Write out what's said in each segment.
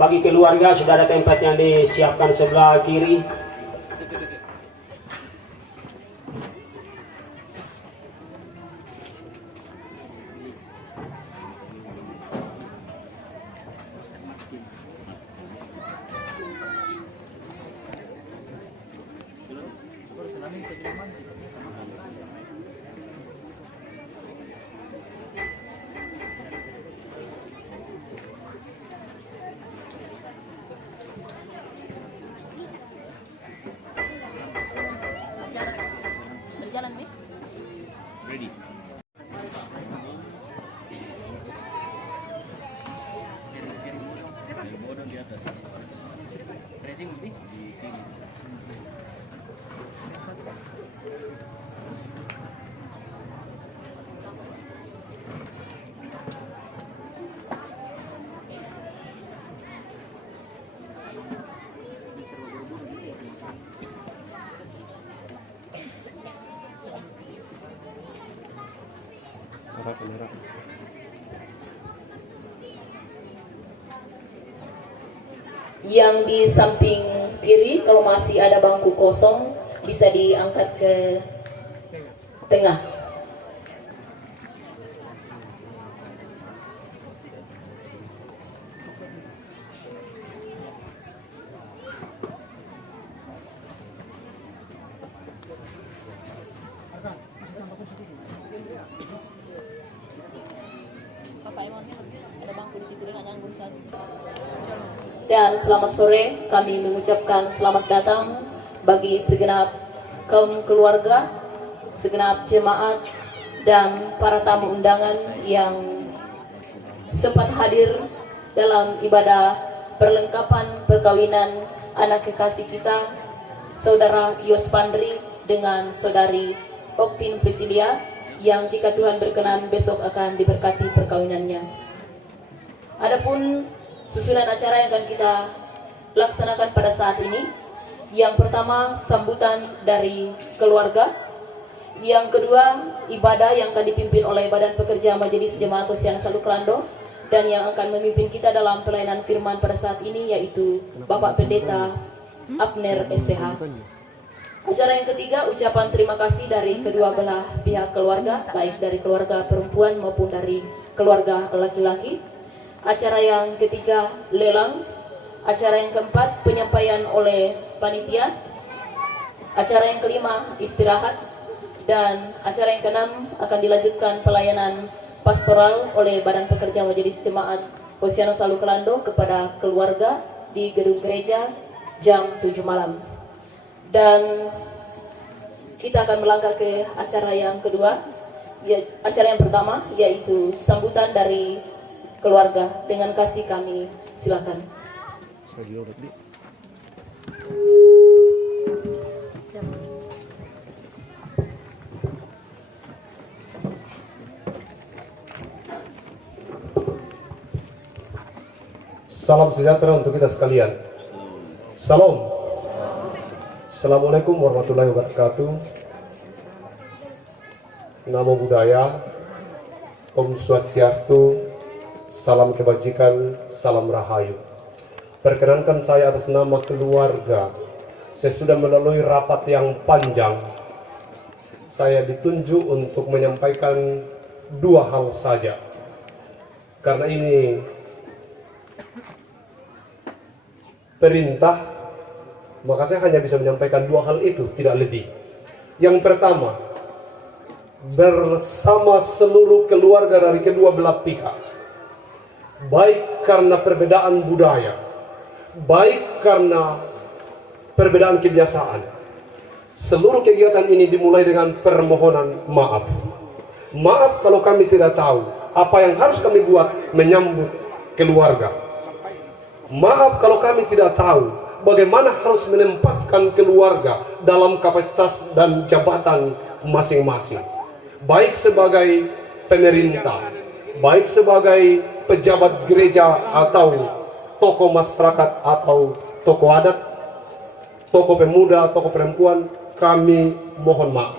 Bagi keluarga sudah ada tempat yang disiapkan sebelah kiri. Berjalan nih. Ready. Modal di atas. Ready lebih di sini. Yang di samping kiri kalau masih ada bangku kosong bisa diangkat ke tengah. Bapak Emon, ada bangku di situ dengan nyanggung satu. Dan selamat sore, kami mengucapkan selamat datang bagi segenap kaum keluarga, segenap jemaat, dan para tamu undangan yang sempat hadir dalam ibadah perlengkapan perkawinan anak kekasih kita, Saudara Yos Pandri dengan Saudari Oktin Priscilia, yang jika Tuhan berkenan besok akan diberkati perkawinannya. Adapun susunan acara yang akan kita laksanakan pada saat ini, yang pertama sambutan dari keluarga, yang kedua ibadah yang akan dipimpin oleh Badan Pekerja Majelis Jemaat Oceana Salu Klando, dan yang akan memimpin kita dalam pelayanan firman pada saat ini yaitu Bapak Pendeta Abner STH. Acara yang ketiga, ucapan terima kasih dari kedua belah pihak keluarga, baik dari keluarga perempuan maupun dari keluarga laki-laki. Acara yang ketiga, lelang. Acara yang keempat, penyampaian oleh panitia. Acara yang kelima, istirahat. Dan acara yang keenam akan dilanjutkan pelayanan pastoral oleh Badan Pekerja Majelis Jemaat Oceana Salu Klando kepada keluarga di gedung gereja jam 7 malam. Dan kita akan melangkah ke acara yang kedua, acara yang pertama yaitu sambutan dari keluarga. Dengan kasih kami silakan. Salam sejahtera untuk kita sekalian. Salam. Assalamualaikum warahmatullahi wabarakatuh. Namo Buddhaya, Om Swastiastu, salam kebajikan, salam rahayu. Perkenankan saya atas nama keluarga, saya sudah melalui rapat yang panjang. Saya ditunjuk untuk menyampaikan dua hal saja. Karena ini perintah, maka saya hanya bisa menyampaikan dua hal itu, tidak lebih. Yang pertama, bersama seluruh keluarga dari kedua belah pihak, baik karena perbedaan budaya, baik karena perbedaan kebiasaan, seluruh kegiatan ini dimulai dengan permohonan maaf. Maaf kalau kami tidak tahu apa yang harus kami buat menyambut keluarga. Maaf kalau kami tidak tahu bagaimana harus menempatkan keluarga dalam kapasitas dan jabatan masing-masing, baik sebagai pemerintah, baik sebagai pejabat gereja atau tokoh masyarakat atau tokoh adat, tokoh pemuda, tokoh perempuan. Kami mohon maaf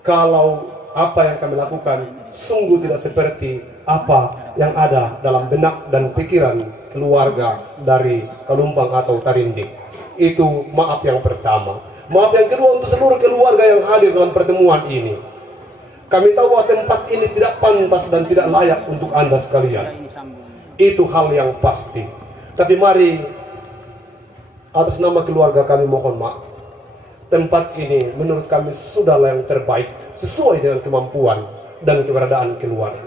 kalau apa yang kami lakukan sungguh tidak seperti apa yang ada dalam benak dan pikiran keluarga dari Kalumpang atau Tarinding. Itu maaf yang pertama. Maaf yang kedua untuk seluruh keluarga yang hadir dalam pertemuan ini. Kami tahu bahwa tempat ini tidak pantas dan tidak layak untuk Anda sekalian. Itu hal yang pasti. Tapi mari, atas nama keluarga kami mohon maaf. Tempat ini menurut kami sudahlah yang terbaik sesuai dengan kemampuan dan keberadaan keluarga.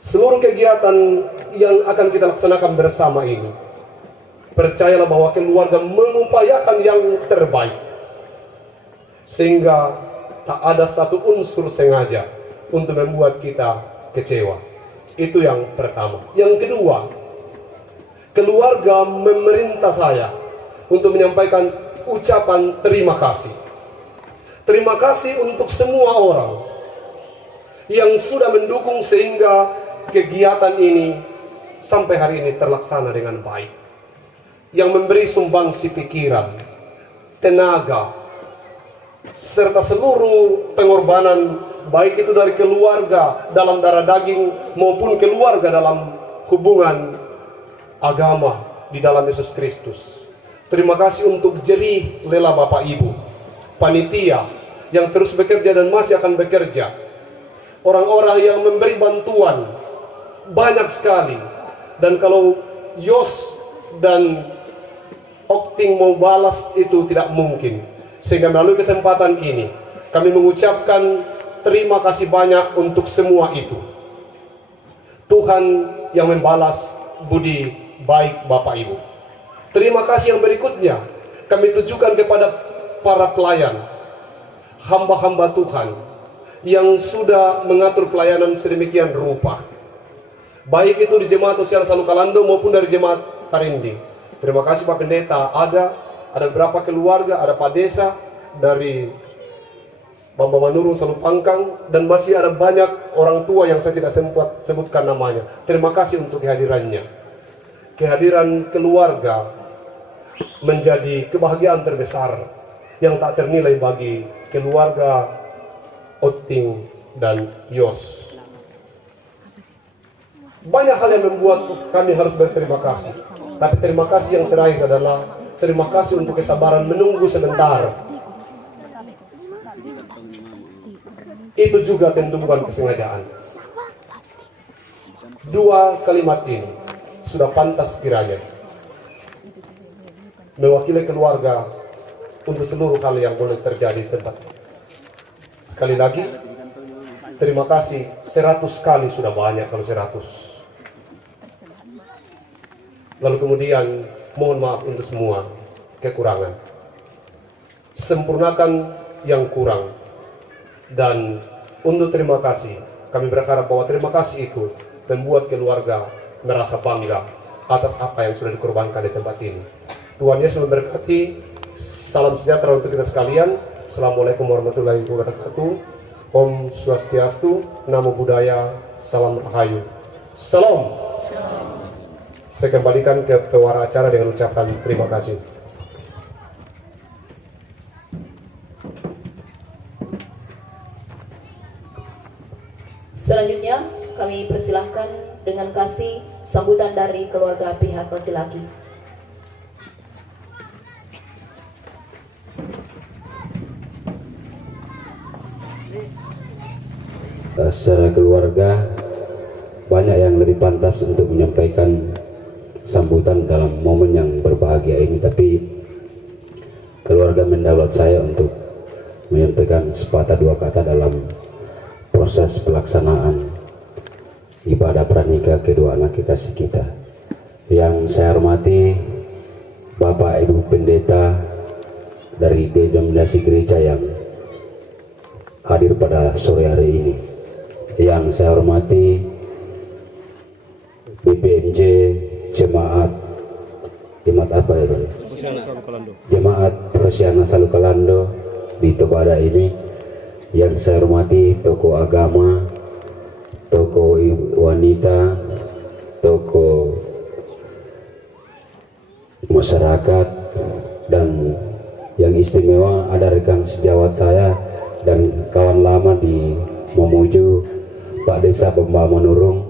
Seluruh kegiatan yang akan kita laksanakan bersama ini, percayalah bahwa keluarga mengupayakan yang terbaik, sehingga tak ada satu unsur sengaja untuk membuat kita kecewa. Itu yang pertama. Yang kedua, keluarga memerintah saya untuk menyampaikan ucapan terima kasih. Terima kasih untuk semua orang yang sudah mendukung sehingga kegiatan ini sampai hari ini terlaksana dengan baik. Yang memberi sumbangsi pikiran, tenaga, serta seluruh pengorbanan, baik itu dari keluarga dalam darah daging maupun keluarga dalam hubungan agama di dalam Yesus Kristus. Terima kasih untuk jerih lela Bapak Ibu, panitia yang terus bekerja dan masih akan bekerja, orang-orang yang memberi bantuan banyak sekali. Dan kalau Yos dan Okting mau balas itu tidak mungkin. Sehingga melalui kesempatan ini kami mengucapkan terima kasih banyak untuk semua itu. Tuhan yang membalas budi baik Bapak Ibu. Terima kasih yang berikutnya kami tujukan kepada para pelayan, hamba-hamba Tuhan yang sudah mengatur pelayanan sedemikian rupa, baik itu di Jemaat Sosial Salukalando maupun dari Jemaat Tarinding. Terima kasih Pak Pendeta, ada beberapa keluarga, ada Pak Desa dari Bambang Manurung Salupangkang, dan masih ada banyak orang tua yang saya tidak sempat sebutkan namanya. Terima kasih untuk kehadirannya. Kehadiran keluarga menjadi kebahagiaan terbesar yang tak ternilai bagi keluarga Okting dan Yos. Banyak hal yang membuat kami harus berterima kasih. Tapi terima kasih yang terakhir adalah terima kasih untuk kesabaran menunggu sebentar. Itu juga tentu bukan kesengajaan. Dua kalimat ini sudah pantas kiranya mewakili keluarga untuk seluruh hal yang boleh terjadi di tempat. Sekali lagi, terima kasih 100 kali sudah banyak kalau 100. Lalu kemudian mohon maaf untuk semua kekurangan. Sempurnakan yang kurang. Dan untuk terima kasih, kami berharap bahwa terima kasih itu membuat keluarga merasa bangga atas apa yang sudah dikorbankan di tempat ini. Tuhan Yesus memberkati. Salam sejahtera untuk kita sekalian. Assalamualaikum warahmatullahi wabarakatuh. Om Swastiastu, Namo Buddhaya, Salam Rahayu. Salam. Saya kembalikan ke pewara acara dengan ucapan terima kasih. Selanjutnya kami persilahkan dengan kasih sambutan dari keluarga pihak laki-laki. Secara keluarga banyak yang lebih pantas untuk menyampaikan sambutan dalam momen yang berbahagia ini, tapi keluarga mendaulat saya untuk menyampaikan sepatah dua kata dalam proses pelaksanaan ibadah pranikah kedua anak kekasih kita. Yang saya hormati Bapak Ibu Pendeta dari denominasi gereja yang hadir pada sore hari ini. Yang saya hormati BPMJ Jemaat apa ya Pak? Jemaat Hosiana Salukalando di Tobada ini. Yang saya hormati tokoh agama, tokoh wanita, tokoh masyarakat, dan yang istimewa ada rekan sejawat saya dan kawan lama di Mamuju, Pak Desa Bamba Manurung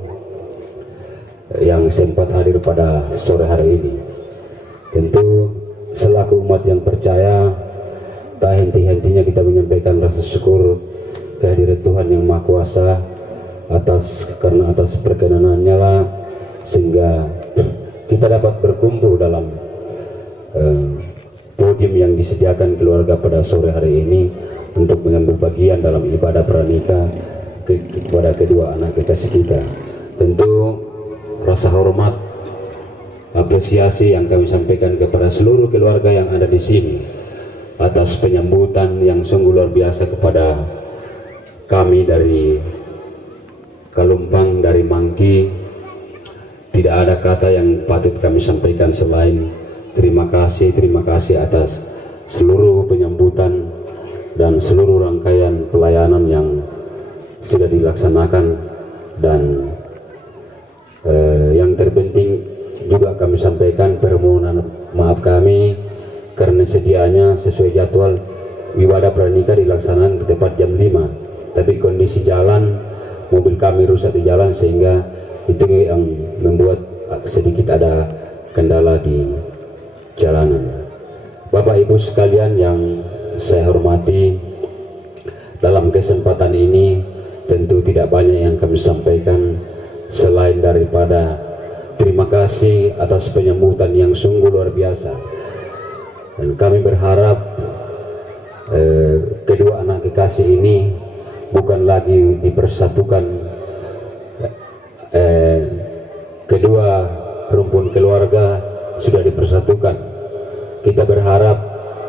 yang sempat hadir pada sore hari ini. Tentu selaku umat yang percaya, tak henti-hentinya kita menyampaikan rasa syukur kehadirat Tuhan yang Maha Kuasa karena atas perkenanannya lah sehingga kita dapat berkumpul dalam podium yang disediakan keluarga pada sore hari ini untuk mengambil bagian dalam ibadah pranikah kepada kedua anak kekasih kita. Tentu rasa hormat, apresiasi yang kami sampaikan kepada seluruh keluarga yang ada di sini atas penyambutan yang sungguh luar biasa kepada kami dari Kalumpang, dari Mangki. Tidak ada kata yang patut kami sampaikan selain terima kasih atas seluruh penyambutan dan seluruh rangkaian pelayanan yang sudah dilaksanakan. Dan yang terpenting juga kami sampaikan permohonan maaf kami karena sedianya sesuai jadwal ibadah pranikah dilaksanakan tepat jam 5, tapi kondisi jalan, mobil kami rusak di jalan sehingga itu yang membuat sedikit ada kendala di jalanan. Bapak Ibu sekalian yang saya hormati, dalam kesempatan ini tentu tidak banyak yang kami sampaikan selain daripada terima kasih atas penyambutan yang sungguh luar biasa. Dan kami berharap kedua anak kekasih ini bukan lagi dipersatukan, kedua rumpun keluarga sudah dipersatukan. Kita berharap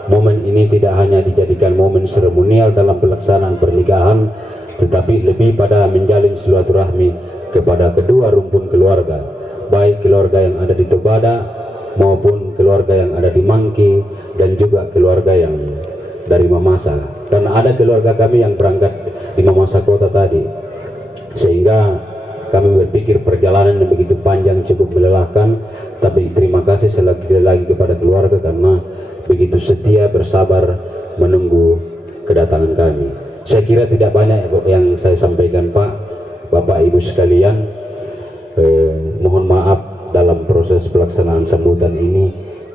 momen ini tidak hanya dijadikan momen seremonial dalam pelaksanaan pernikahan, tetapi lebih pada menjalin silaturahmi kepada kedua rumpun keluarga, baik keluarga yang ada di Tobada maupun keluarga yang ada di Mangki dan juga keluarga yang dari Mamasa, karena ada keluarga kami yang berangkat di Mamasa kota tadi, sehingga kami berpikir perjalanan yang begitu panjang cukup melelahkan. Tapi terima kasih sekali lagi kepada keluarga karena begitu setia bersabar menunggu kedatangan kami. Saya kira tidak banyak yang saya sampaikan, Pak, Bapak Ibu sekalian. Mohon maaf dalam proses pelaksanaan sambutan ini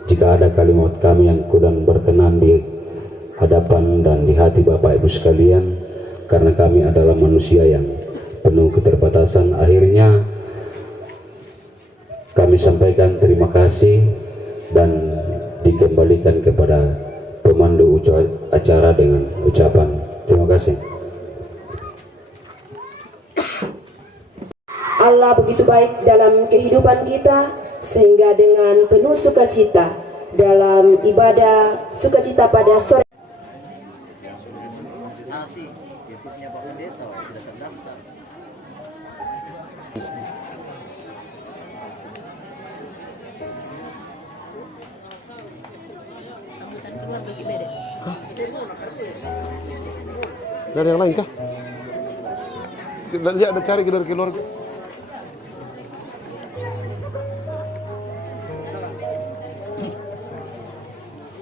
jika ada kalimat kami yang kurang berkenan di hadapan dan di hati Bapak Ibu sekalian, karena kami adalah manusia yang penuh keterbatasan. Akhirnya kami sampaikan terima kasih dan dikembalikan kepada pemandu acara dengan ucapan terima kasih. Allah begitu baik dalam kehidupan kita, sehingga dengan penuh sukacita dalam ibadah sukacita pada sore YouTube-nya Pak Pendeta sudah terdaftar. Sambutan keluarga gimana? Gak ada yang lain kah? Dia ada cari dari keluarga.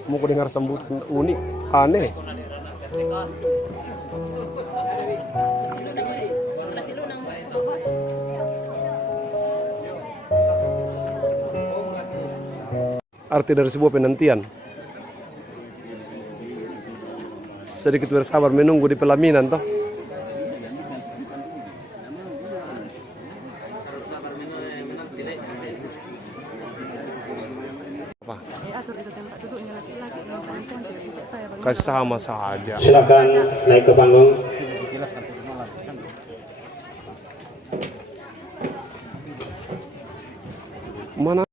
Mau kau dengar sambutan unik, aneh. Arti dari sebuah penantian. Sedikit bersabar menunggu di pelaminan toh. Apa? Kasih sama saja. Silakan naik ke panggung. Mana?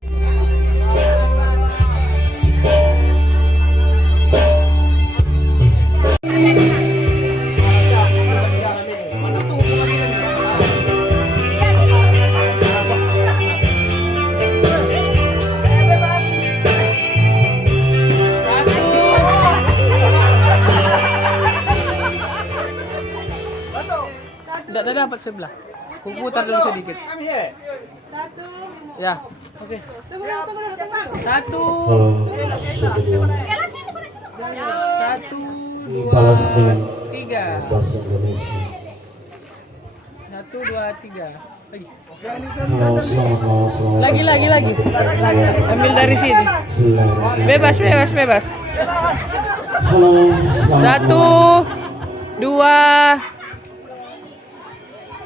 Tidak dapat sebelah. Putar dulu sedikit. Ya, oke. Satu. Balas dengan 3. Bahasa Indonesia. 1, 2, 3. Lagi. Halo, selamat malam, selamat Lagi. Ambil dari sini. Bebas. Halo, selamat 1, 2,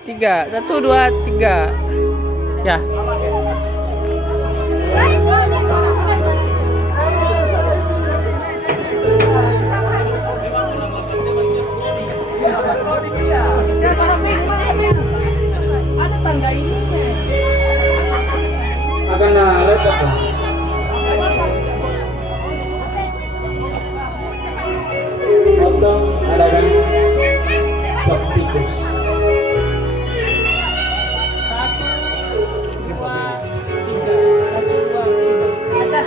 3. 1, 2, 3. Ya. Akan laptop. Potong ada kan? Cok tikus. Tidak.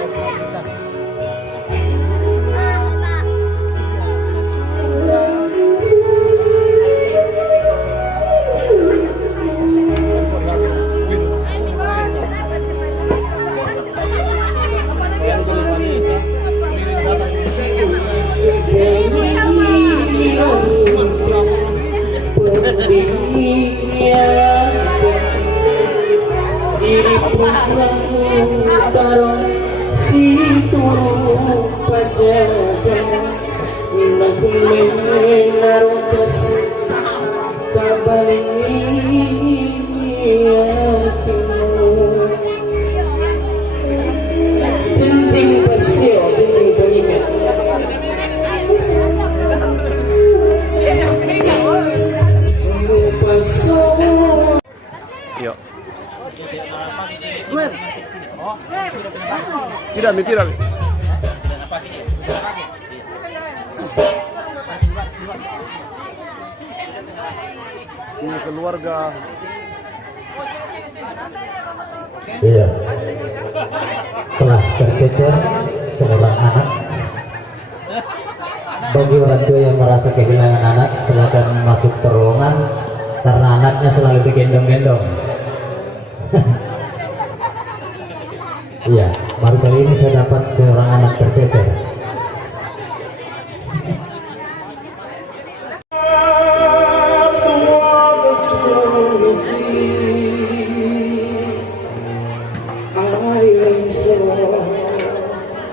Ini keluarga. Iya. Telah tercecer seorang anak. Bagi orang tua yang merasa kehilangan anak, silakan masuk terowongan karena anaknya selalu digendong-gendong. Iya, baru kali ini saya dapat seorang anak tercecer.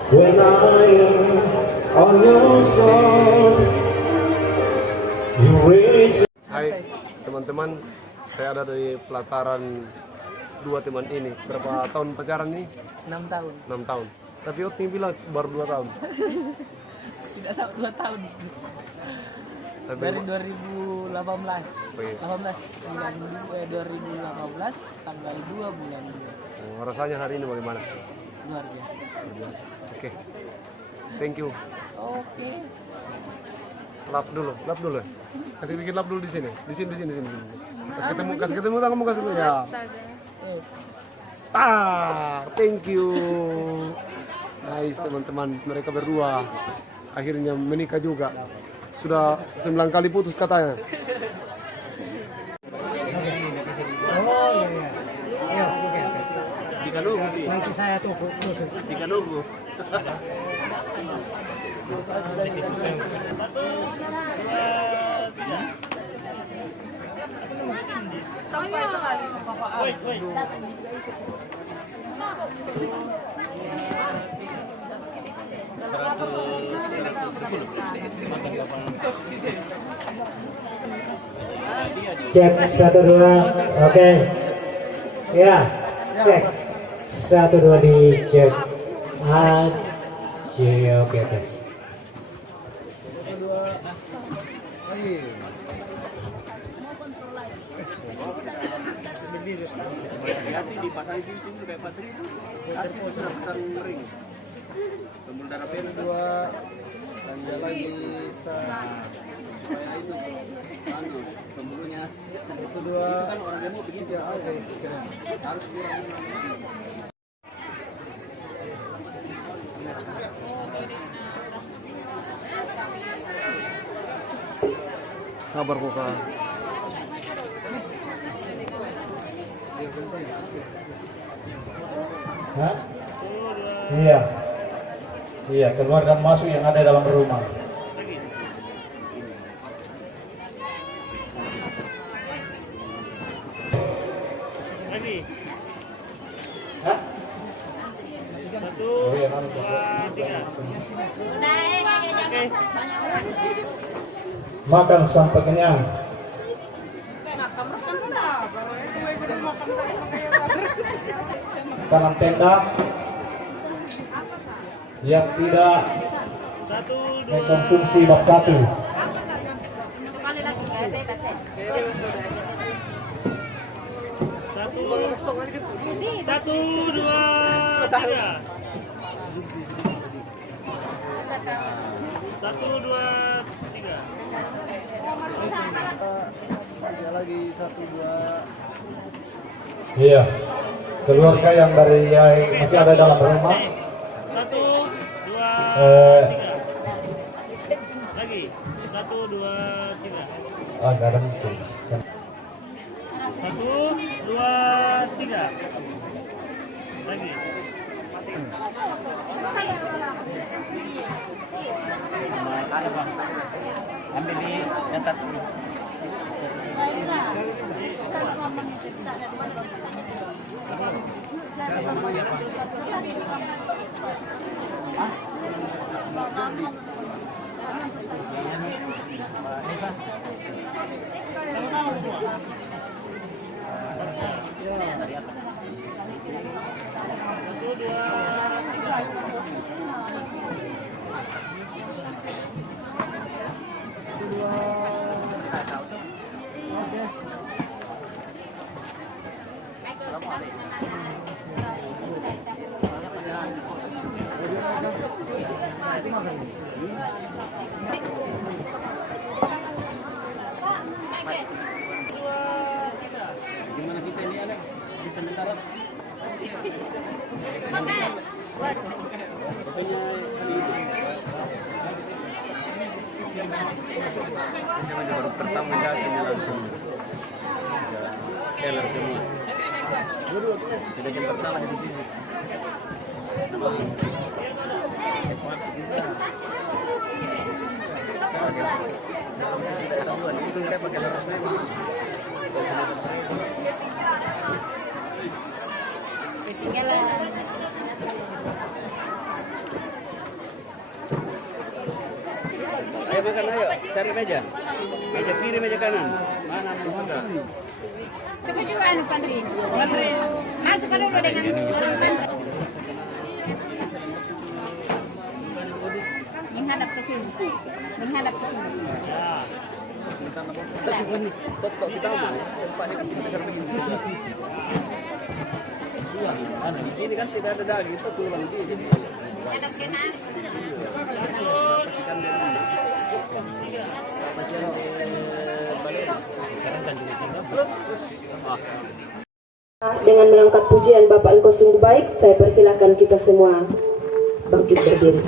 When I am on your side, you raise. Hai teman-teman, saya ada di pelataran dua teman ini. Berapa tahun pacaran nih? 6 tahun. 6 tahun. Tapi Otni bilang baru 2 tahun. Tidak tahu 2 tahun. Tapi Dari 2018. Oh, iya. 18 bulan 2018 tanggal 2 bulan 2. Rasanya hari ini bagaimana? Luar biasa. Luar biasa. Oke. Thank you. Oke. Lap dulu. Kasih bikin lap dulu di sini. Di sini. Kasih ketemu tanganmu kasih ketemu ya. Thank you. Nice teman-teman, mereka berdua akhirnya menikah juga. Sudah 9 kali putus katanya. Nanti saya tuh putus. Nunggu. Cek 1 2, oke. Ya, cek 1 2 dicek. Oke. Hati dipasang cincin kayak patri itu. Kasih sudah pasang ring. Pembuluh darah pen 2 dan dia lagi supaya itu anu pembuluhnya itu 2 kan orang demo begitu ya. Oke, harus kurang. Kabar kok Kak? Hah? Iya, keluar dan masuk yang ada dalam rumah. Makan sampai kenyang. Kanan tenda yang tidak mengkonsumsi bab 1. Satu, dua, tiga. Satu, dua, tiga. Ada lagi 1, 2. Iya. Keluarga yang masih ada dalam rumah. Satu, dua, tiga. Lagi. Satu, dua, tiga. Nggak ada mungkin. Satu, dua, tiga. Lagi. Ambil di catat. Gimana kita ini Alex? Bisa sementara? Ini baru pertama datangnya langsung teller semua. Sudah jam pertama di sini. Tidak tahuan itu saya pakai laras memang. Ayo makan, ayo cari meja. Meja kiri, meja kanan. Mana yang sudah? Cukup juga anu Pandri. Masuk ke dulu dengan orang tante. Menghadap ke sini. Menghadap ke sini. Foto kita mau. Tempat ini besar begini. Karena di sini kan tidak ada daging, itu tulang di sini. Hadap ke kanan. Dengan mengangkat pujian Bapak Engkau sungguh baik, saya persilahkan kita semua bangkit berdiri.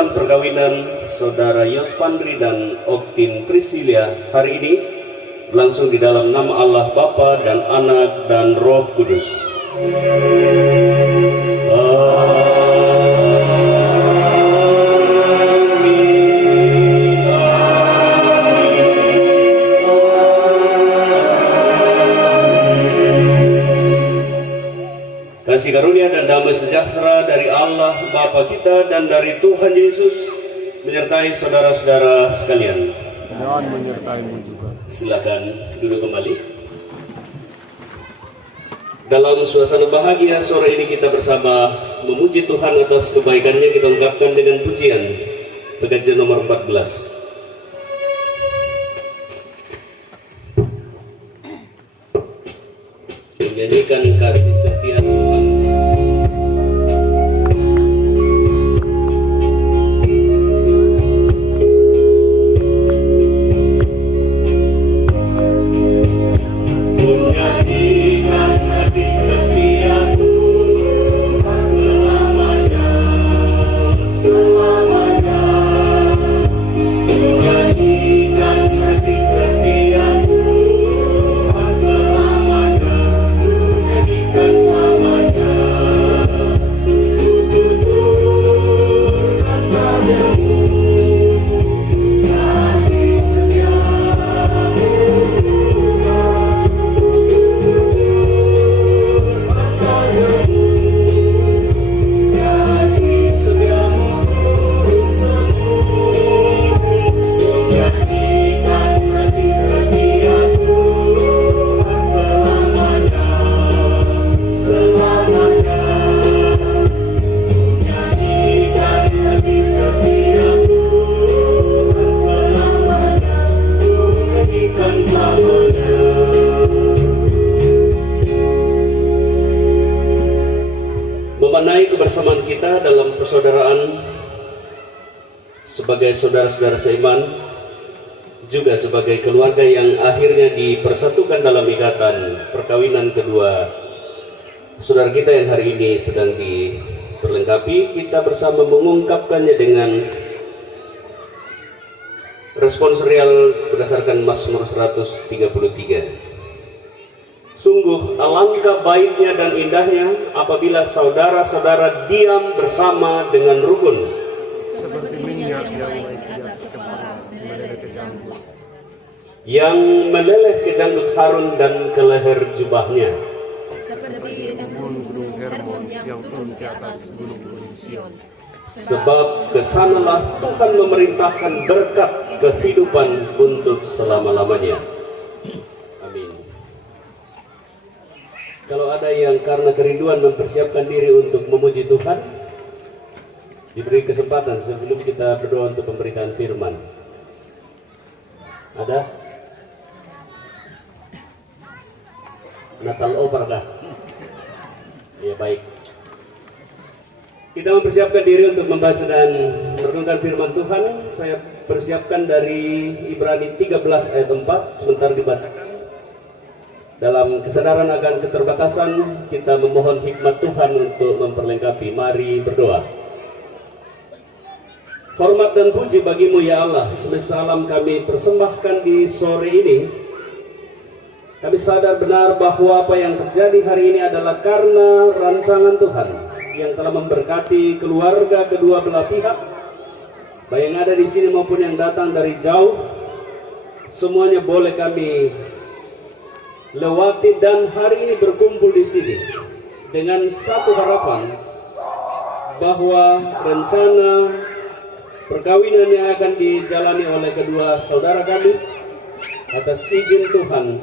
penetapan perkawinan Saudara Yos Pandri dan Oktin Priscilia hari ini langsung di dalam nama Allah Bapa dan Anak dan Roh Kudus. Kasih karunia dan damai sejahtera dari Allah Bapa kita dan dari Tuhan Yesus menyertai saudara-saudara sekalian. Dan menyertaimu juga. Silakan duduk kembali. Dalam suasana bahagia sore ini kita bersama memuji Tuhan atas kebaikannya. Kita ungkapkan dengan pujian pengajian nomor 14. Menyanyikan kasih setia Tuhan. Memanai kebersamaan kita dalam persaudaraan sebagai saudara-saudara seiman, juga sebagai keluarga yang akhirnya dipersatukan dalam ikatan perkawinan kedua saudara kita yang hari ini sedang diperlengkapi. Kita bersama mengungkapkannya dengan responsorial berdasarkan Mazmur 133. Sungguh alangkah baiknya dan indahnya apabila saudara-saudara diam bersama dengan rukun. Seperti minyak yang naik di atas kepala, meleleh ke janggut. Yang meleleh ke janggut Harun dan ke leher jubahnya. Seperti gunung Hermon yang turun ke atas gunung-gunung Sion. Sebab kesanalah Tuhan memerintahkan berkat kehidupan untuk selama-lamanya. Amin. Kalau ada yang karena kerinduan mempersiapkan diri untuk memuji Tuhan, diberi kesempatan sebelum kita berdoa untuk pemberitaan firman. Ada? Natal over dah? Ya baik. Kita mempersiapkan diri untuk membaca dan merenungkan firman Tuhan. Saya persiapkan dari Ibrani 13 ayat 4, sebentar dibacakan. Dalam kesadaran akan keterbatasan, kita memohon hikmat Tuhan untuk memperlengkapi. Mari berdoa. Hormat dan puji bagimu ya Allah, semesta alam kami persembahkan di sore ini. Kami sadar benar bahwa apa yang terjadi hari ini adalah karena rancangan Tuhan yang telah memberkati keluarga kedua belah pihak, baik yang ada di sini maupun yang datang dari jauh. Semuanya boleh kami lewati dan hari ini berkumpul di sini dengan satu harapan bahwa rencana perkawinan yang akan dijalani oleh kedua saudara kami atas izin Tuhan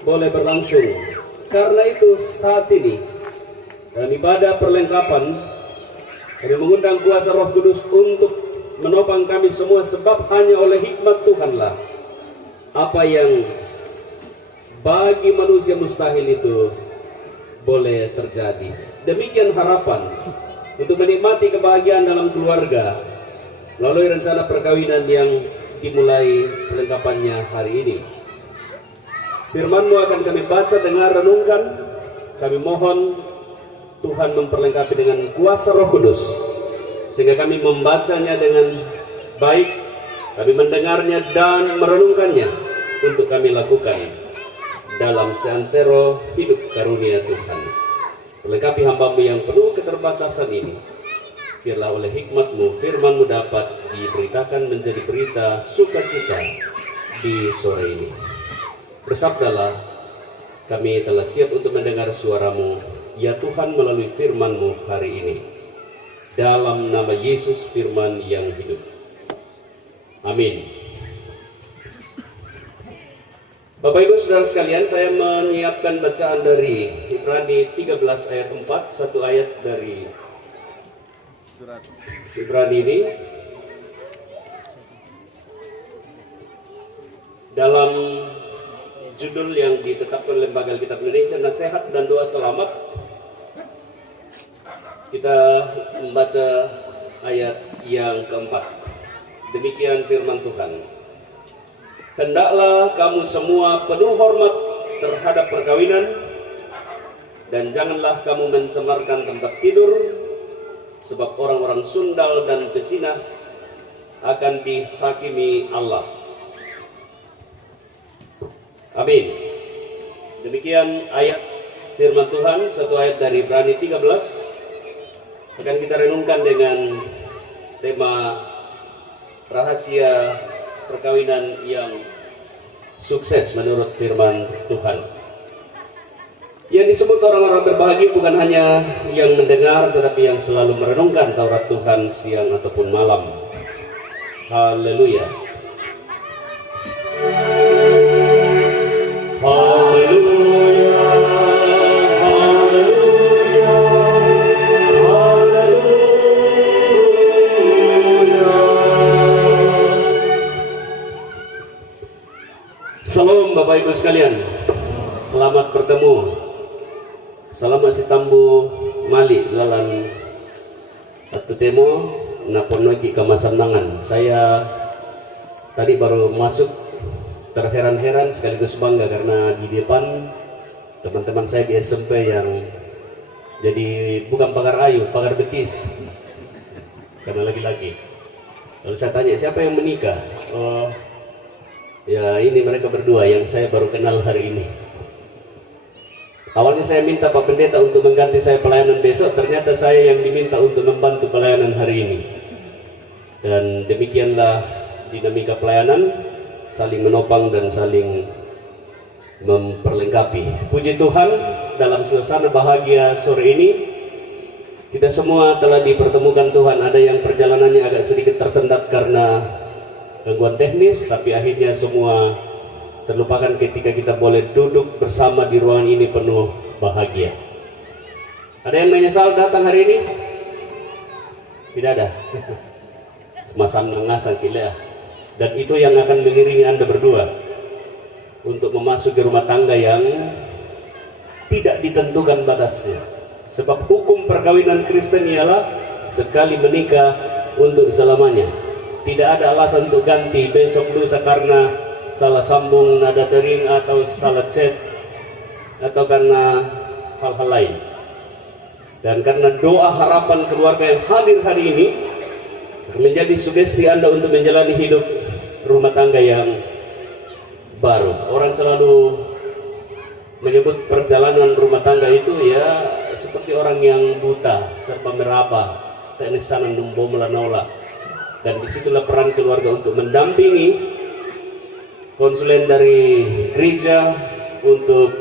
boleh berlangsung. Karena itu saat ini dalam ibadah perlengkapan kami mengundang kuasa Roh Kudus untuk menopang kami semua, sebab hanya oleh hikmat Tuhanlah apa yang bagi manusia mustahil itu boleh terjadi. Demikian harapan untuk menikmati kebahagiaan dalam keluarga melalui rencana perkawinan yang dimulai perlengkapannya hari ini. Firman-Mu akan kami baca, dengar, renungkan. Kami mohon Tuhan memperlengkapi dengan kuasa Roh Kudus, sehingga kami membacanya dengan baik, kami mendengarnya dan merenungkannya untuk kami lakukan dalam seantero hidup karunia Tuhan. Melengkapi hamba-Mu yang penuh keterbatasan ini, biarlah oleh hikmat-Mu, firman-Mu dapat diberitakan menjadi berita sukacita di sore ini. Bersabdalah, kami telah siap untuk mendengar suara-Mu, ya Tuhan, melalui firman-Mu hari ini. Dalam nama Yesus firman yang hidup. Amin. Bapak Ibu Saudara sekalian, saya menyiapkan bacaan dari Ibrani 13 ayat 4, satu ayat dari surat Ibrani ini. Dalam judul yang ditetapkan Lembaga Alkitab Indonesia, Nasihat dan Doa Selamat, kita membaca ayat yang keempat. Demikian firman Tuhan. Hendaklah kamu semua penuh hormat terhadap perkawinan, dan janganlah kamu mencemarkan tempat tidur, sebab orang-orang sundal dan pezinah akan dihakimi Allah. Amin. Demikian ayat firman Tuhan, satu ayat dari Ibrani 13. Akan kita renungkan dengan tema rahasia perkawinan yang sukses menurut firman Tuhan. Yang disebut orang-orang berbahagia bukan hanya yang mendengar, tetapi yang selalu merenungkan Taurat Tuhan siang ataupun malam. Haleluya. Haleluya. Salam Bapak Ibu sekalian, selamat bertemu. Salam si tambu mali lalan atau temo naponoki kemasanangan. Saya tadi baru masuk, terheran-heran sekaligus bangga karena di depan teman-teman saya di SMP yang jadi bukan pagar ayu, pagar betis karena lagi-lagi. Lalu saya tanya, siapa yang menikah? Oh, ya ini mereka berdua yang saya baru kenal hari ini. Awalnya saya minta Pak Pendeta untuk mengganti saya pelayanan besok, ternyata saya yang diminta untuk membantu pelayanan hari ini. Dan demikianlah dinamika pelayanan, saling menopang dan saling memperlengkapi. Puji Tuhan, dalam suasana bahagia sore ini kita semua telah dipertemukan Tuhan. Ada yang perjalanannya agak sedikit tersendat karena gangguan teknis, tapi akhirnya semua terlupakan ketika kita boleh duduk bersama di ruangan ini penuh bahagia. Ada yang menyesal datang hari ini? Tidak ada. Semasam mengasang kila. Dan itu yang akan mengiringi Anda berdua untuk memasuki rumah tangga yang tidak ditentukan batasnya. Sebab hukum perkawinan Kristen ialah sekali menikah untuk selamanya. Tidak ada alasan untuk ganti besok lusa karena salah sambung nada dering atau salah chat atau karena hal-hal lain. Dan karena doa harapan keluarga yang hadir hari ini menjadi sugesti Anda untuk menjalani hidup rumah tangga yang baru. Orang selalu menyebut perjalanan rumah tangga itu ya seperti orang yang buta serba meraba, teknis sana numbo melanola. Dan disitulah peran keluarga untuk mendampingi, konsulen dari gereja untuk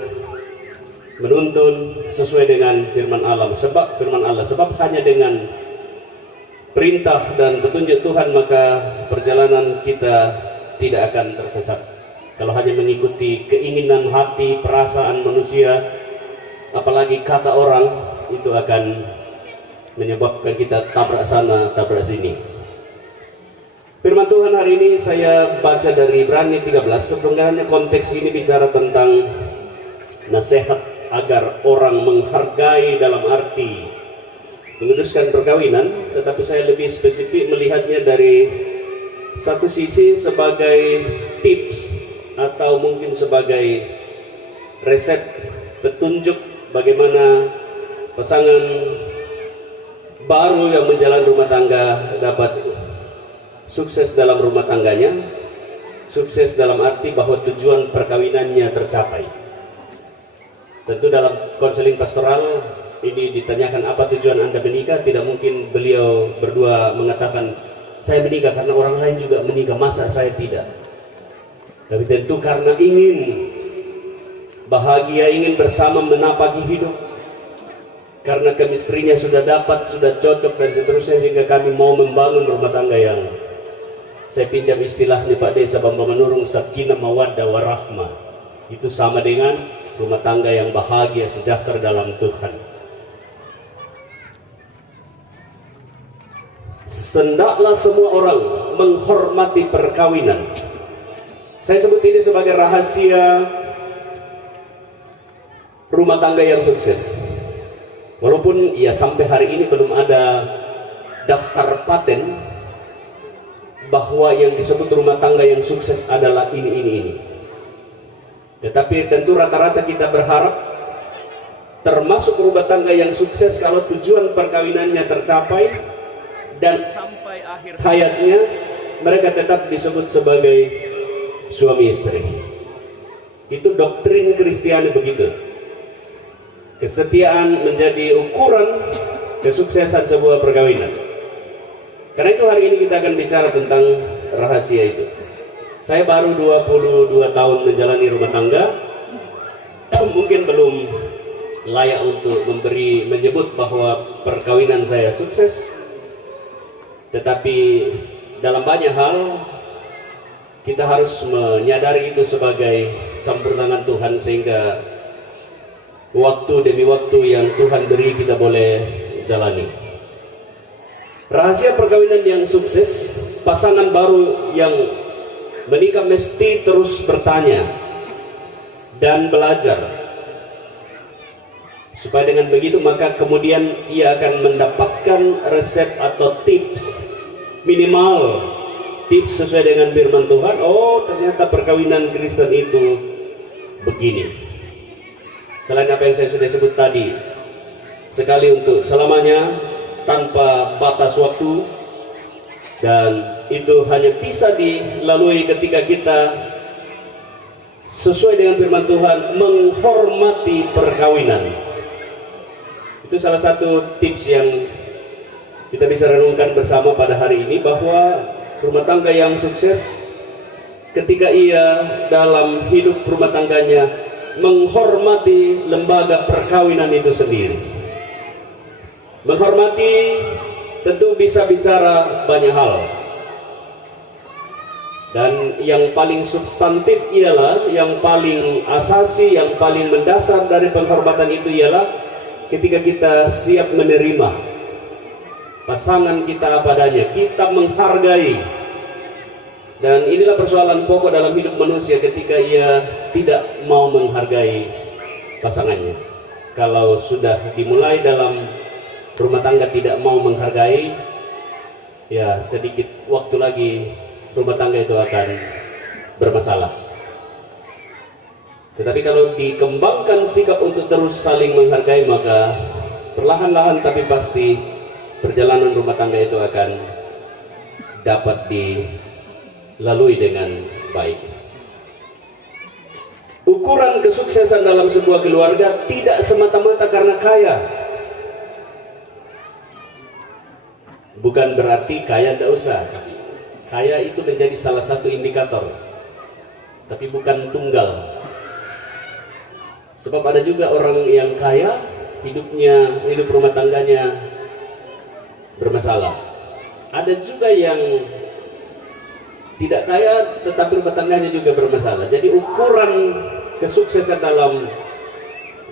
menuntun sesuai dengan firman Allah. Sebab hanya dengan perintah dan petunjuk Tuhan maka perjalanan kita tidak akan tersesat. Kalau hanya mengikuti keinginan hati, perasaan manusia, apalagi kata orang, itu akan menyebabkan kita tabrak sana, tabrak sini. Firman Tuhan hari ini saya baca dari Ibrani 13. Sebenarnya konteks ini bicara tentang nasihat agar orang menghargai dalam arti menguduskan perkawinan, tetapi saya lebih spesifik melihatnya dari satu sisi sebagai tips atau mungkin sebagai resep petunjuk bagaimana pasangan baru yang menjalani rumah tangga dapat sukses dalam rumah tangganya, sukses dalam arti bahwa tujuan perkawinannya tercapai. Tentu dalam konseling pastoral ini ditanyakan apa tujuan Anda menikah, tidak mungkin beliau berdua mengatakan saya menikah karena orang lain juga menikah, masa saya tidak. Tapi tentu karena ingin bahagia, ingin bersama menapaki hidup, karena chemistry-nya sudah dapat, sudah cocok dan seterusnya, sehingga kami mau membangun rumah tangga yang saya pinjam istilahnya Pak Desa Bambang Menurung, sakinah mawaddah warahmah. Itu sama dengan rumah tangga yang bahagia, sejahtera dalam Tuhan. Hendaklah semua orang menghormati perkawinan. Saya sebut ini sebagai rahasia rumah tangga yang sukses. Walaupun ya sampai hari ini belum ada daftar paten bahwa yang disebut rumah tangga yang sukses adalah ini. Tetapi tentu rata-rata kita berharap termasuk rumah tangga yang sukses kalau tujuan perkawinannya tercapai dan sampai akhir hayatnya mereka tetap disebut sebagai suami istri. Itu doktrin Kristiani begitu. Kesetiaan menjadi ukuran kesuksesan sebuah perkawinan. Karena itu hari ini kita akan bicara tentang rahasia itu. Saya baru 22 tahun menjalani rumah tangga, mungkin belum layak untuk menyebut bahwa perkawinan saya sukses, tetapi dalam banyak hal kita harus menyadari itu sebagai campur tangan Tuhan, sehingga waktu demi waktu yang Tuhan beri kita boleh jalani. Rahasia perkawinan yang sukses, pasangan baru yang menikah mesti terus bertanya dan belajar, supaya dengan begitu maka kemudian ia akan mendapatkan resep atau tips, minimal tips sesuai dengan firman Tuhan. Oh, ternyata perkawinan Kristen itu begini. Selain apa yang saya sudah sebut tadi, sekali untuk selamanya tanpa batas waktu, dan itu hanya bisa dilalui ketika kita sesuai dengan firman Tuhan menghormati perkawinan. Itu salah satu tips yang kita bisa renungkan bersama pada hari ini, bahwa rumah tangga yang sukses ketika ia dalam hidup rumah tangganya menghormati lembaga perkawinan itu sendiri. Menghormati tentu bisa bicara banyak hal, dan yang paling substantif ialah, yang paling asasi, yang paling mendasar dari penghormatan itu ialah ketika kita siap menerima pasangan kita apa adanya, kita menghargai. Dan inilah persoalan pokok dalam hidup manusia ketika ia tidak mau menghargai pasangannya. Kalau sudah dimulai dalam rumah tangga tidak mau menghargai, ya sedikit waktu lagi rumah tangga itu akan bermasalah. Tetapi kalau dikembangkan sikap untuk terus saling menghargai, maka perlahan-lahan tapi pasti perjalanan rumah tangga itu akan dapat dilalui dengan baik. Ukuran kesuksesan dalam sebuah keluarga tidak semata-mata karena kaya. Bukan berarti kaya tidak usah. Kaya itu menjadi salah satu indikator, tapi bukan tunggal. Sebab ada juga orang yang kaya, hidup rumah tangganya bermasalah. Ada juga yang tidak kaya tetapi rumah tangganya juga bermasalah. Jadi ukuran kesuksesan dalam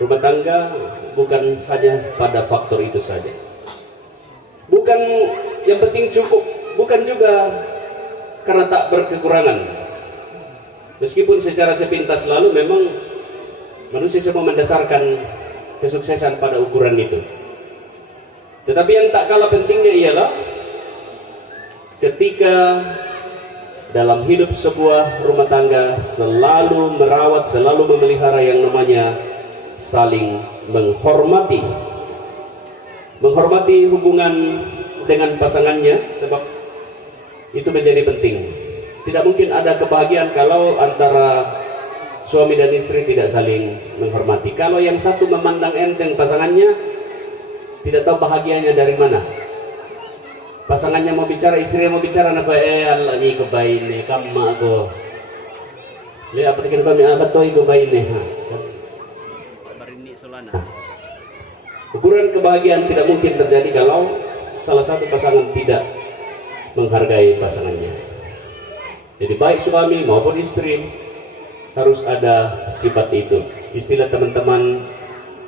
rumah tangga bukan hanya pada faktor itu saja. Bukan yang penting cukup, bukan juga karena tak berkekurangan. Meskipun secara sepintas lalu memang manusia semua mendasarkan kesuksesan pada ukuran itu. Tetapi yang tak kalah pentingnya ialah ketika dalam hidup sebuah rumah tangga selalu merawat, selalu memelihara yang namanya saling menghormati. menghormati hubungan dengan pasangannya, sebab itu menjadi penting. Tidak mungkin ada kebahagiaan kalau antara suami dan istri tidak saling menghormati. Kalau yang satu memandang enteng pasangannya, tidak tahu bahagianya dari mana. Pasangannya mau bicara, istrinya mau bicara, apa Allah ni kebain ni kamma ko. Lihat apa dikira kami akan toy kebain ni. Ukuran kebahagiaan tidak mungkin terjadi kalau salah satu pasangan tidak menghargai pasangannya. Jadi baik suami maupun istri harus ada sifat itu. Istilah teman-teman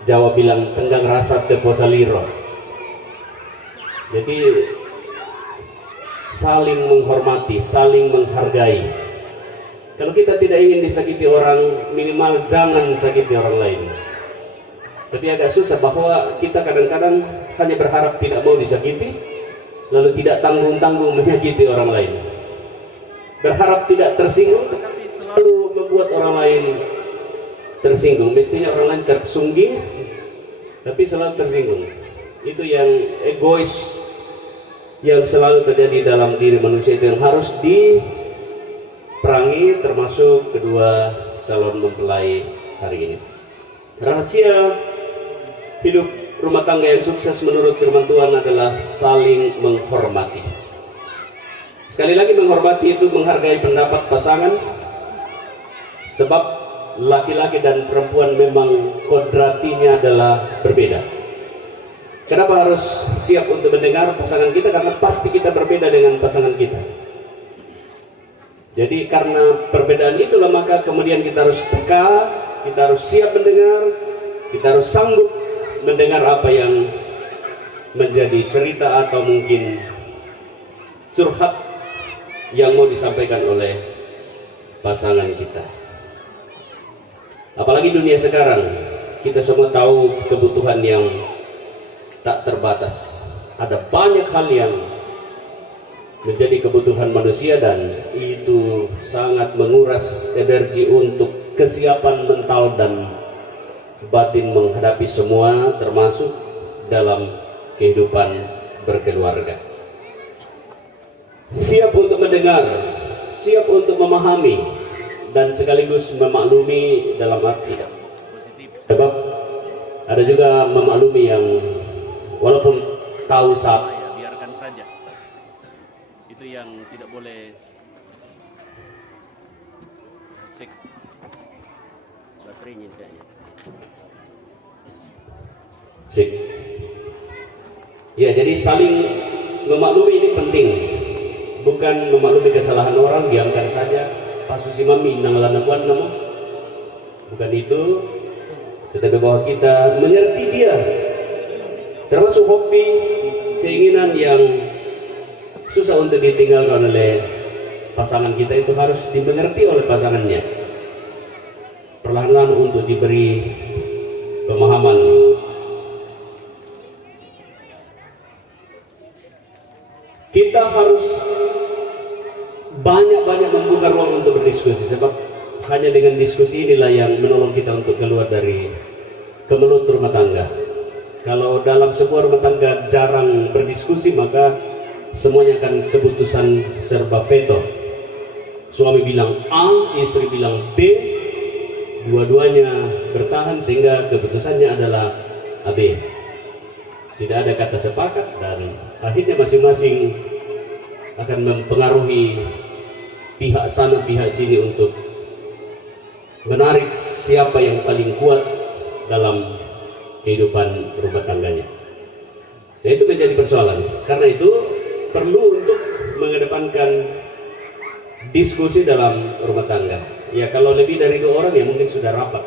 Jawa bilang tenggang rasa teposa liro. Jadi saling menghormati, saling menghargai. Kalau kita tidak ingin disakiti orang, minimal jangan sakiti orang lain. Tapi agak susah bahwa kita kadang-kadang hanya berharap tidak mau disakiti, lalu tidak tanggung-tanggung menyakiti orang lain. Berharap tidak tersinggung, tetapi selalu membuat orang lain tersinggung. Mestinya orang lain tersungging, tapi selalu tersinggung. Itu yang egois yang selalu terjadi dalam diri manusia, itu yang harus diperangi, termasuk kedua calon mempelai hari ini. Rahasia hidup rumah tangga yang sukses menurut firman Tuhan adalah saling menghormati. Sekali lagi, menghormati itu menghargai pendapat pasangan, sebab laki-laki dan perempuan memang kodratinya adalah berbeda. Kenapa harus siap untuk mendengar pasangan kita? Karena pasti kita berbeda dengan pasangan kita. Jadi karena perbedaan itulah maka kemudian kita harus peka, kita harus siap mendengar, kita harus sanggup mendengar apa yang menjadi cerita atau mungkin curhat yang mau disampaikan oleh pasangan kita. Apalagi dunia sekarang, kita semua tahu kebutuhan yang tak terbatas. Ada banyak hal yang menjadi kebutuhan manusia dan itu sangat menguras energi untuk kesiapan mental dan batin menghadapi semua, termasuk dalam kehidupan berkeluarga. Siap untuk mendengar, siap untuk memahami, dan sekaligus memaklumi dalam arti positif. Sebab ada juga memaklumi yang walaupun tahu salah, ya biarkan saja. Itu yang tidak boleh. Cek baterainya saya. Sip. Ya, jadi saling memaklumi ini penting. Bukan memaklumi kesalahan orang, diamkan saja. Pasusi mami nang lanakuan nama. Bukan itu. Tetapi bahwa kita mengerti dia. Termasuk hobi, keinginan yang susah untuk ditinggalkan oleh pasangan kita itu harus dimengerti oleh pasangannya. Perlahan-lahan untuk diberi pemahaman. Kita harus banyak-banyak membuka ruang untuk berdiskusi, sebab hanya dengan diskusi inilah yang menolong kita untuk keluar dari kemelut rumah tangga. Kalau dalam sebuah rumah tangga jarang berdiskusi, maka semuanya akan keputusan serba veto. Suami bilang A, istri bilang B, dua-duanya bertahan sehingga keputusannya adalah AB. Tidak ada kata sepakat dan akhirnya masing-masing akan mempengaruhi pihak sana pihak sini untuk menarik siapa yang paling kuat dalam kehidupan rumah tangganya. Nah, itu menjadi persoalan. Karena itu perlu untuk mengedepankan diskusi dalam rumah tangga. Ya, kalau lebih dari 2 orang ya mungkin sudah rapat.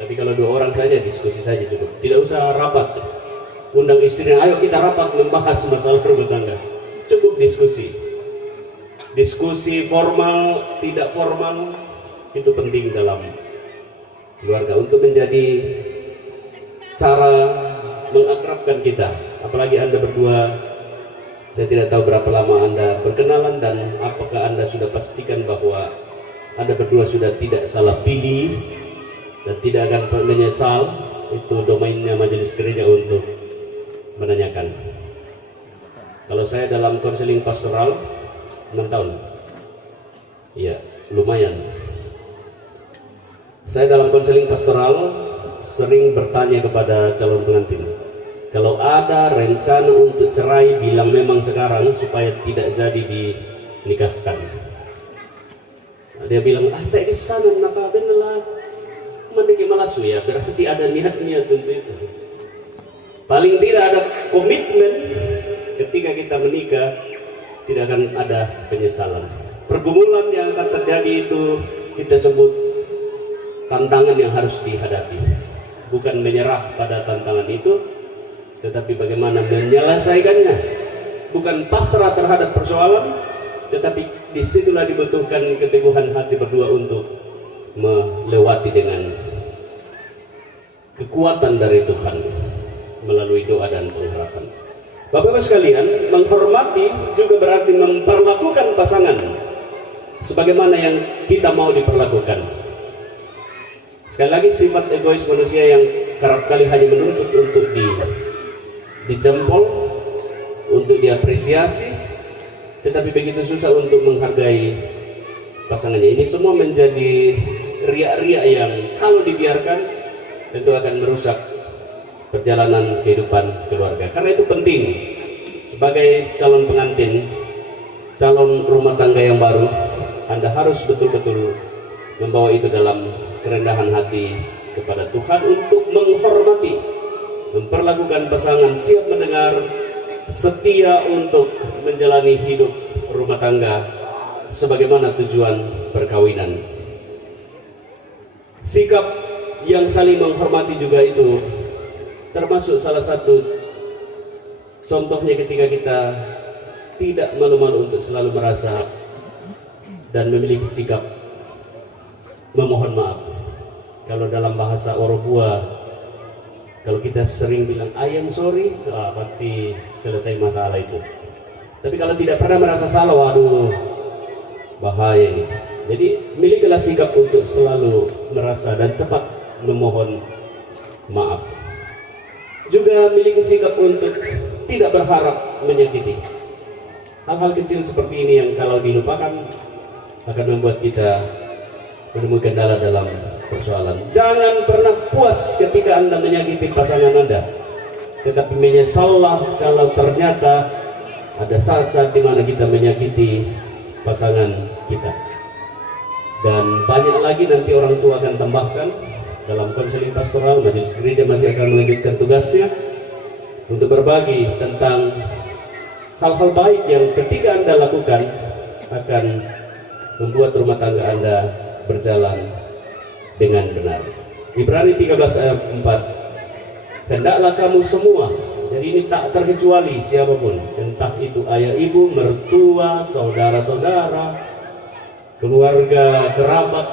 Tapi kalau 2 orang saja diskusi saja cukup. Tidak usah rapat. Undang istrinya, ayo kita rapat membahas masalah rumah tangga. Cukup diskusi. Diskusi formal, tidak formal, itu penting dalam keluarga untuk menjadi cara mengakrabkan kita. Apalagi Anda berdua, saya tidak tahu berapa lama Anda berkenalan dan apakah Anda sudah pastikan bahwa Anda berdua sudah tidak salah pilih dan tidak akan menyesal. Itu domainnya majelis gereja untuk menanyakan. Kalau saya dalam konseling pastoral 6 tahun, ya lumayan. Saya dalam konseling pastoral sering bertanya kepada calon pengantin, kalau ada rencana untuk cerai, bilang memang sekarang supaya tidak jadi dinikahkan. Dia bilang, tak di sana, kenapa benar mendeki malasu ya, berarti ada niatnya tentu itu. Paling tidak ada komitmen ketika kita menikah, tidak akan ada penyesalan. Pergumulan yang akan terjadi itu kita sebut tantangan yang harus dihadapi. Bukan menyerah pada tantangan itu, tetapi bagaimana menyelesaikannya. Bukan pasrah terhadap persoalan, tetapi disitulah dibutuhkan keteguhan hati berdua untuk melewati dengan kekuatan dari Tuhan melalui doa dan pengharapan. Bapak-bapak sekalian, menghormati juga berarti memperlakukan pasangan sebagaimana yang kita mau diperlakukan. Sekali lagi, sifat egois manusia yang kerap kali hanya menuntut untuk dijempol, untuk diapresiasi, tetapi begitu susah untuk menghargai pasangannya. Ini semua menjadi riak-riak yang kalau dibiarkan tentu akan merusak perjalanan kehidupan keluarga. Karena itu penting sebagai calon pengantin, calon rumah tangga yang baru, Anda harus betul-betul membawa itu dalam kerendahan hati kepada Tuhan untuk menghormati, memperlakukan pasangan, siap mendengar, setia untuk menjalani hidup rumah tangga sebagaimana tujuan perkawinan. Sikap yang saling menghormati juga itu termasuk salah satu contohnya ketika kita tidak malu-malu untuk selalu merasa dan memiliki sikap memohon maaf. Kalau dalam bahasa Orobua, kalau kita sering bilang I am sorry, pasti selesai masalah itu. Tapi kalau tidak pernah merasa salah, waduh, bahaya ini. Jadi milikilah sikap untuk selalu merasa dan cepat memohon maaf. Juga miliki sikap untuk tidak berharap menyakiti. Hal-hal kecil seperti ini yang kalau dilupakan akan membuat kita menemukan kendala dalam persoalan. Jangan pernah puas ketika Anda menyakiti pasangan Anda, tetapi menyesallah kalau ternyata ada saat-saat di mana kita menyakiti pasangan kita. Dan banyak lagi nanti orang tua akan tambahkan dalam konseling pastoral. Majelis gereja masih akan melanjutkan tugasnya untuk berbagi tentang hal-hal baik yang ketika Anda lakukan akan membuat rumah tangga Anda berjalan dengan benar. Ibrani 13 ayat 4, hendaklah kamu semua, jadi ini tak terkecuali siapapun, entah itu ayah ibu, mertua, saudara-saudara, keluarga, kerabat,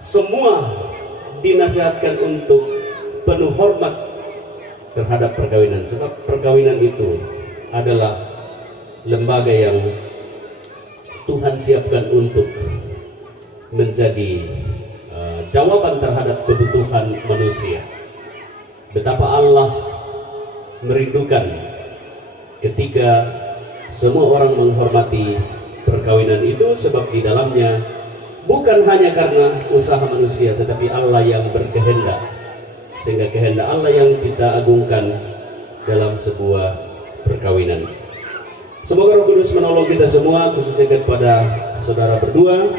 semua dinasihatkan untuk penuh hormat terhadap perkawinan, sebab perkawinan itu adalah lembaga yang Tuhan siapkan untuk menjadi jawaban terhadap kebutuhan manusia. Betapa Allah merindukan ketika semua orang menghormati perkawinan itu, sebab di dalamnya bukan hanya karena usaha manusia, tetapi Allah yang berkehendak, sehingga kehendak Allah yang kita agungkan dalam sebuah perkawinan. Semoga Roh Kudus menolong kita semua, khususnya kepada saudara berdua,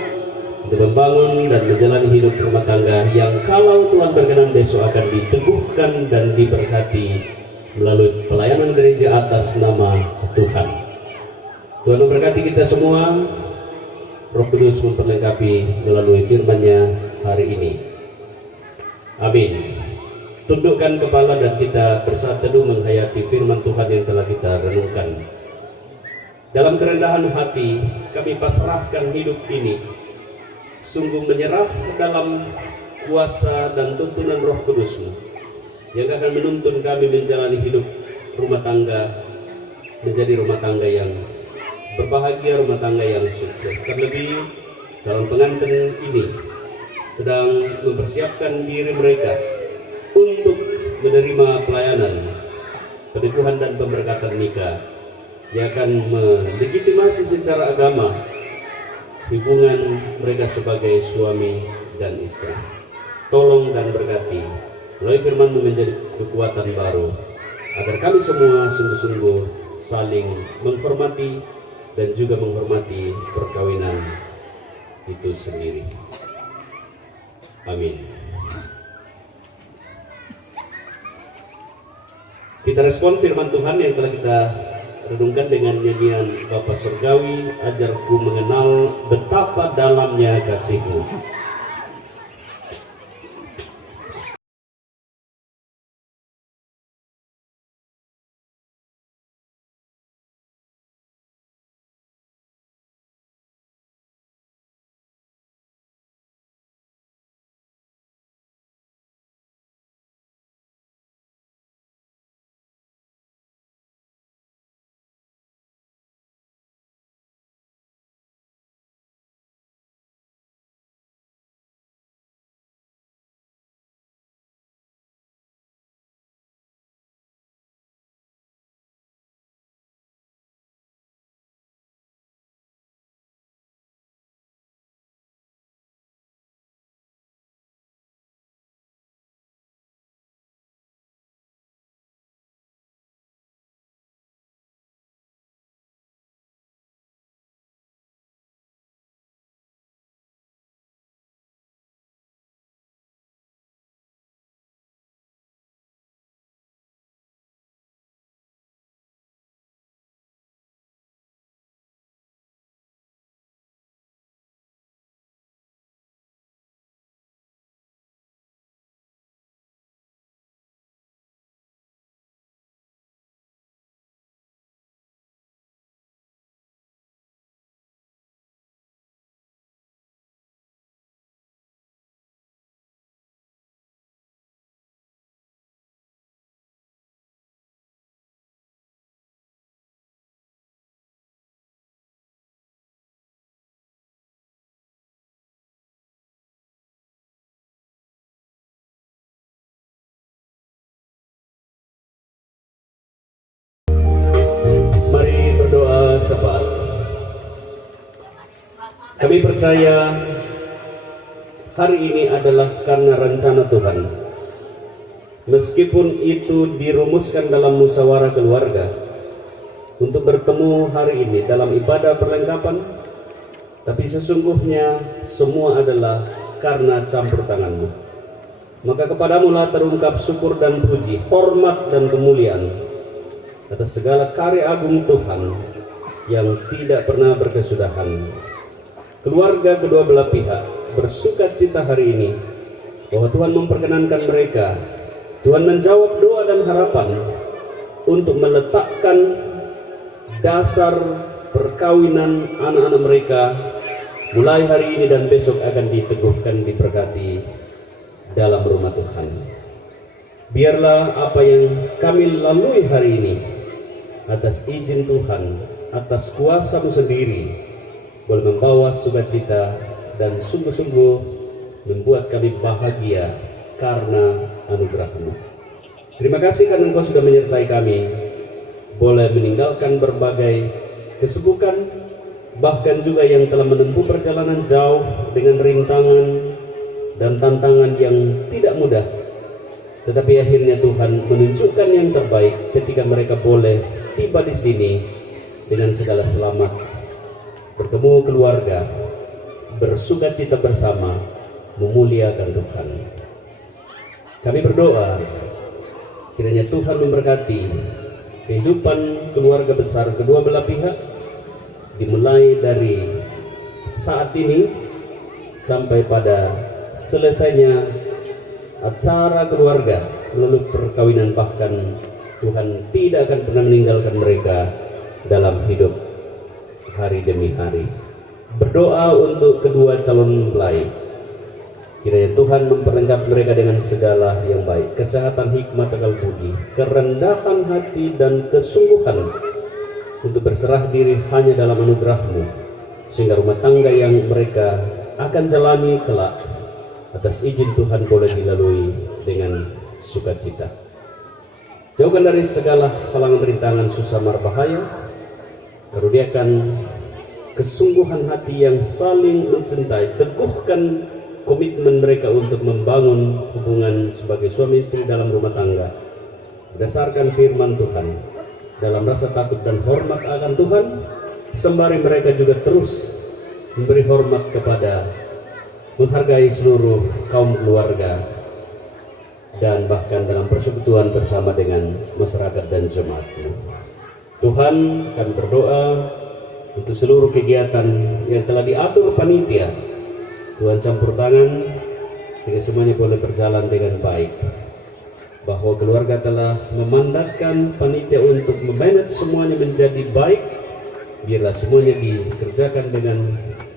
untuk membangun dan menjalani hidup rumah tangga yang kalau Tuhan berkenan besok akan diteguhkan dan diberkati melalui pelayanan gereja atas nama Tuhan. Tuhan memberkati kita semua. Roh Kudus memperlengkapi melalui firman-Nya hari ini. Amin. Tundukkan kepala dan kita bersatu teduh menghayati firman Tuhan yang telah kita renungkan. Dalam kerendahan hati kami pasrahkan hidup ini, sungguh menyerah dalam kuasa dan tuntunan Roh Kudus-Mu yang akan menuntun kami menjalani hidup rumah tangga menjadi rumah tangga yang berbahagia, rumah tangga yang sukses. Terlebih calon pengantin ini sedang mempersiapkan diri mereka untuk menerima pelayanan peneguhan dan pemberkatan nikah. Dia akan melegitimasi secara agama hubungan mereka sebagai suami dan istri. Tolong dan berkati melalui firman-Mu menjadi kekuatan baru, agar kami semua sungguh-sungguh saling menghormati dan juga menghormati perkawinan itu sendiri. Amin. Kita respon firman Tuhan yang telah kita renungkan dengan nyanyian Bapa Surgawi, ajarku mengenal betapa dalamnya kasih-Mu. Sepat. Kami percaya hari ini adalah karena rencana Tuhan. Meskipun itu dirumuskan dalam musyawarah keluarga untuk bertemu hari ini dalam ibadah perlengkapan, tapi sesungguhnya semua adalah karena campur tangan-Mu. Maka kepadamu-lah terungkap syukur dan puji, hormat dan kemuliaan atas segala karya agung Tuhan yang tidak pernah berkesudahan. Keluarga kedua belah pihak bersuka cita hari ini bahwa Tuhan memperkenankan mereka. Tuhan menjawab doa dan harapan untuk meletakkan dasar perkawinan anak-anak mereka mulai hari ini dan besok akan diteguhkan, diberkati dalam rumah Tuhan. Biarlah apa yang kami lalui hari ini atas izin Tuhan, atas kuasa-Mu sendiri, boleh membawa sukacita dan sungguh-sungguh membuat kami bahagia karena anugerah-Mu. Terima kasih karena Engkau sudah menyertai kami, boleh meninggalkan berbagai kesibukan, bahkan juga yang telah menempuh perjalanan jauh dengan rintangan dan tantangan yang tidak mudah. Tetapi akhirnya Tuhan menunjukkan yang terbaik ketika mereka boleh tiba di sini dengan segala selamat, bertemu keluarga, bersukacita bersama, memuliakan Tuhan. Kami berdoa kiranya Tuhan memberkati kehidupan keluarga besar kedua belah pihak, dimulai dari saat ini sampai pada selesainya acara keluarga melalui perkawinan, bahkan Tuhan tidak akan pernah meninggalkan mereka dalam hidup hari demi hari. Berdoa untuk kedua calon mempelai, kiranya Tuhan memperlengkapi mereka dengan segala yang baik, kesehatan, hikmat, akal budi, kerendahan hati dan kesungguhan untuk berserah diri hanya dalam anugerah-Mu, sehingga rumah tangga yang mereka akan jalani kelak atas izin Tuhan boleh dilalui dengan sukacita. Jauhkan dari segala halangan rintangan susah mara bahaya, karuniakan kesungguhan hati yang saling mencintai, teguhkan komitmen mereka untuk membangun hubungan sebagai suami istri dalam rumah tangga berdasarkan firman Tuhan, dalam rasa takut dan hormat akan Tuhan, sembari mereka juga terus memberi hormat kepada, menghargai seluruh kaum keluarga, dan bahkan dalam persekutuan bersama dengan masyarakat dan jemaatnya. Tuhan, kami berdoa untuk seluruh kegiatan yang telah diatur panitia. Tuhan campur tangan sehingga semuanya boleh berjalan dengan baik. Bahwa keluarga telah memandatkan panitia untuk memanage semuanya menjadi baik. Biarlah semuanya dikerjakan dengan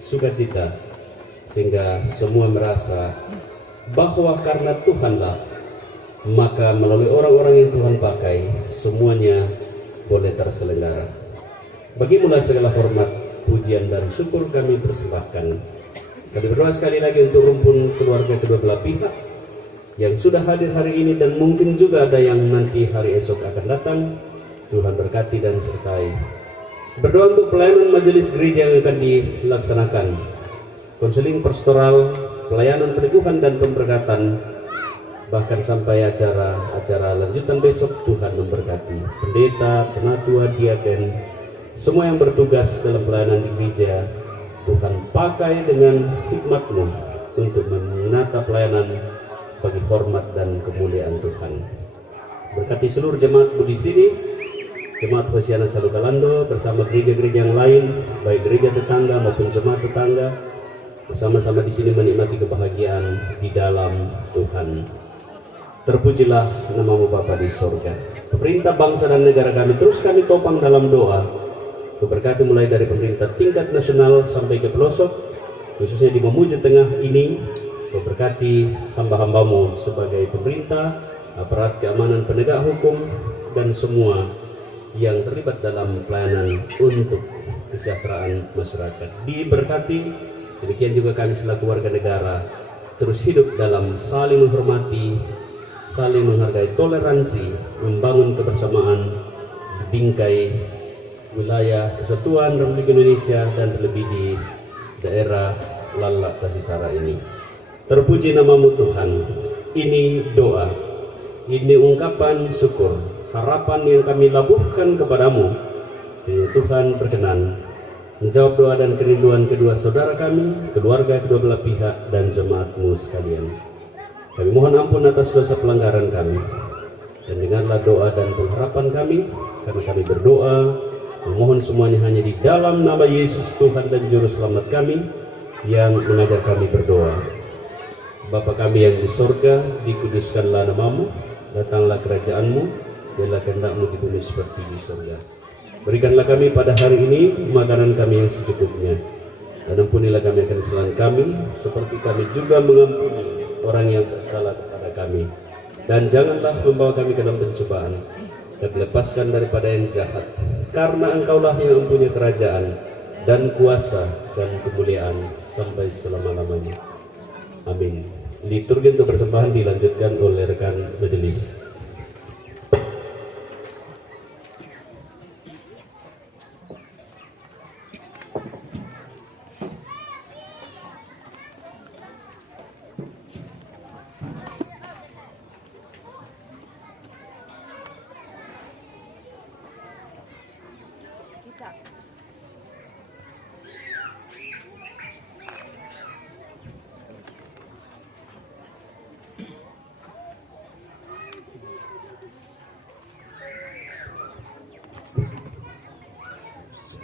sukacita, sehingga semua merasa bahwa karena Tuhanlah, maka melalui orang-orang yang Tuhan pakai, semuanya boleh terselenggara. Bagimulah segala hormat, pujian dan syukur kami persembahkan. Kami berdoa sekali lagi untuk rumpun keluarga kedua belah pihak yang sudah hadir hari ini dan mungkin juga ada yang nanti hari esok akan datang. Tuhan berkati dan sertai. Berdoa untuk pelayanan majelis gereja yang akan dilaksanakan, konseling pastoral, pelayanan peneguhan dan pemberkatan, bahkan sampai acara lanjutan besok. Tuhan memberkati pendeta, penatua, diaken, semua yang bertugas dalam pelayanan di gereja. Tuhan pakai dengan hikmat-Mu untuk menata pelayanan bagi hormat dan kemuliaan Tuhan. Berkati seluruh jemaat-Mu di sini, jemaat Hosiana Salukalando bersama gereja-gereja yang lain, baik gereja tetangga maupun jemaat tetangga, bersama-sama di sini menikmati kebahagiaan di dalam Tuhan. Terpujilah nama-Mu Bapa di sorga. Pemerintah bangsa dan negara kami terus kami topang dalam doa. Keberkati mulai dari pemerintah tingkat nasional sampai ke pelosok, khususnya di Mamuju Tengah ini. Keberkati hamba-hamba-Mu sebagai pemerintah, aparat keamanan penegak hukum, dan semua yang terlibat dalam pelayanan untuk kesejahteraan masyarakat. Diberkati, demikian juga kami selaku warga negara terus hidup dalam saling menghormati, saling menghargai, toleransi, membangun kebersamaan di bingkai wilayah kesatuan Republik Indonesia dan terlebih di daerah Lalak Kasisara ini. Terpuji nama-Mu Tuhan. Ini doa, ini ungkapan syukur, harapan yang kami labuhkan kepadamu. Tuhan berkenan menjawab doa dan kerinduan kedua saudara kami, keluarga kedua belah pihak, dan jemaat-Mu sekalian. Kami mohon ampun atas dosa pelanggaran kami, dan dengarlah doa dan pengharapan kami, karena kami berdoa memohon semuanya hanya di dalam nama Yesus Tuhan dan Juru Selamat kami yang mengajar kami berdoa. Bapa kami yang di sorga, dikuduskanlah nama-Mu, datanglah kerajaan-Mu, biarlah kehendak-Mu di bumi seperti di sorga. Berikanlah kami pada hari ini makanan kami yang secukupnya, dan ampunilah kami akan kesalahan kami, seperti kami juga mengampuni orang yang bersalah kepada kami. Dan janganlah membawa kami ke dalam pencobaan, dan lepaskan daripada yang jahat, karena Engkaulah yang mempunyai kerajaan dan kuasa dan kemuliaan sampai selama-lamanya. Amin. Liturgi untuk persembahan dilanjutkan oleh rekan majelis.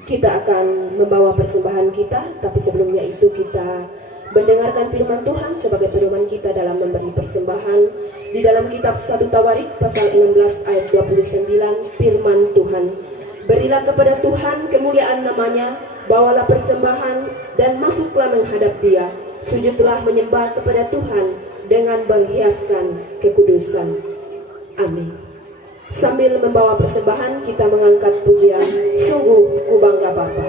Kita akan membawa persembahan kita, tapi sebelumnya itu kita mendengarkan firman Tuhan sebagai pedoman kita dalam memberi persembahan. Di dalam kitab 1 Tawarik pasal 16 ayat 29, firman Tuhan, berilah kepada Tuhan kemuliaan namanya, bawalah persembahan dan masuklah menghadap Dia, sujudlah menyembah kepada Tuhan dengan berhiaskan kekudusan. Amin. Sambil membawa persembahan, kita mengangkat pujian Sungguh Ku Bangga Bapa.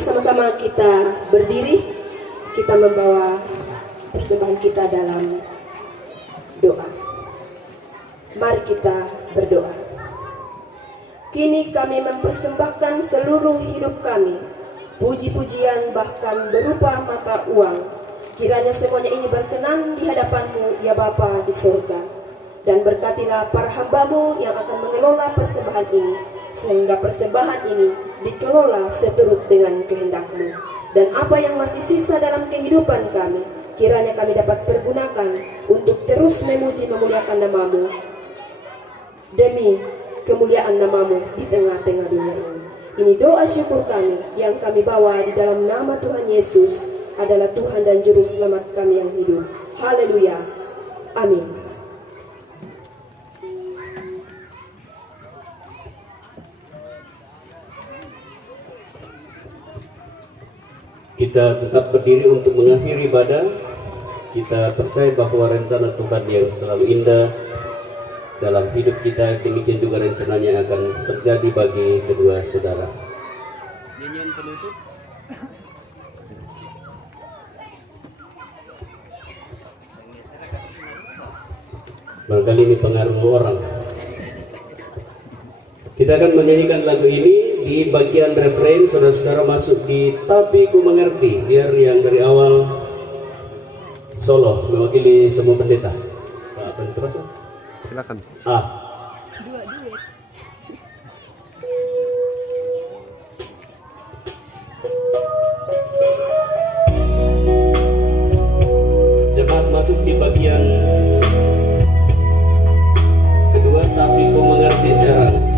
bersama-sama kita berdiri, kita membawa persembahan kita dalam doa. Mari kita berdoa. Kini kami mempersembahkan seluruh hidup kami, puji-pujian bahkan berupa mata uang. Kiranya semuanya ini berkenan di hadapan-Mu, ya Bapa di surga. Dan berkatilah para hamba-Mu yang akan mengelola persembahan ini, sehingga persembahan ini dikelola seturut dengan kehendak-Mu. Dan apa yang masih sisa dalam kehidupan kami, kiranya kami dapat pergunakan untuk terus memuji memuliakan nama-Mu, demi kemuliaan nama-Mu di tengah-tengah dunia ini. Ini doa syukur kami yang kami bawa di dalam nama Tuhan Yesus, adalah Tuhan dan Juru Selamat kami yang hidup. Haleluya. Amin. Kita tetap berdiri untuk mengakhiri ibadah. Kita percaya bahwa rencana Tuhan yang selalu indah dalam hidup kita, demikian juga rencananya akan terjadi bagi kedua saudara. Nyanyian penutup. Barangkali ini pengaruh orang. Kita akan menyanyikan lagu ini di bagian refrain. Saudara-saudara masuk di Tapi Ku Mengerti, biar yang dari awal solo mewakili semua pendeta. Apa yang terus? Silakan. Jemaat masuk di bagian kedua, Tapi Ku Mengerti sekarang.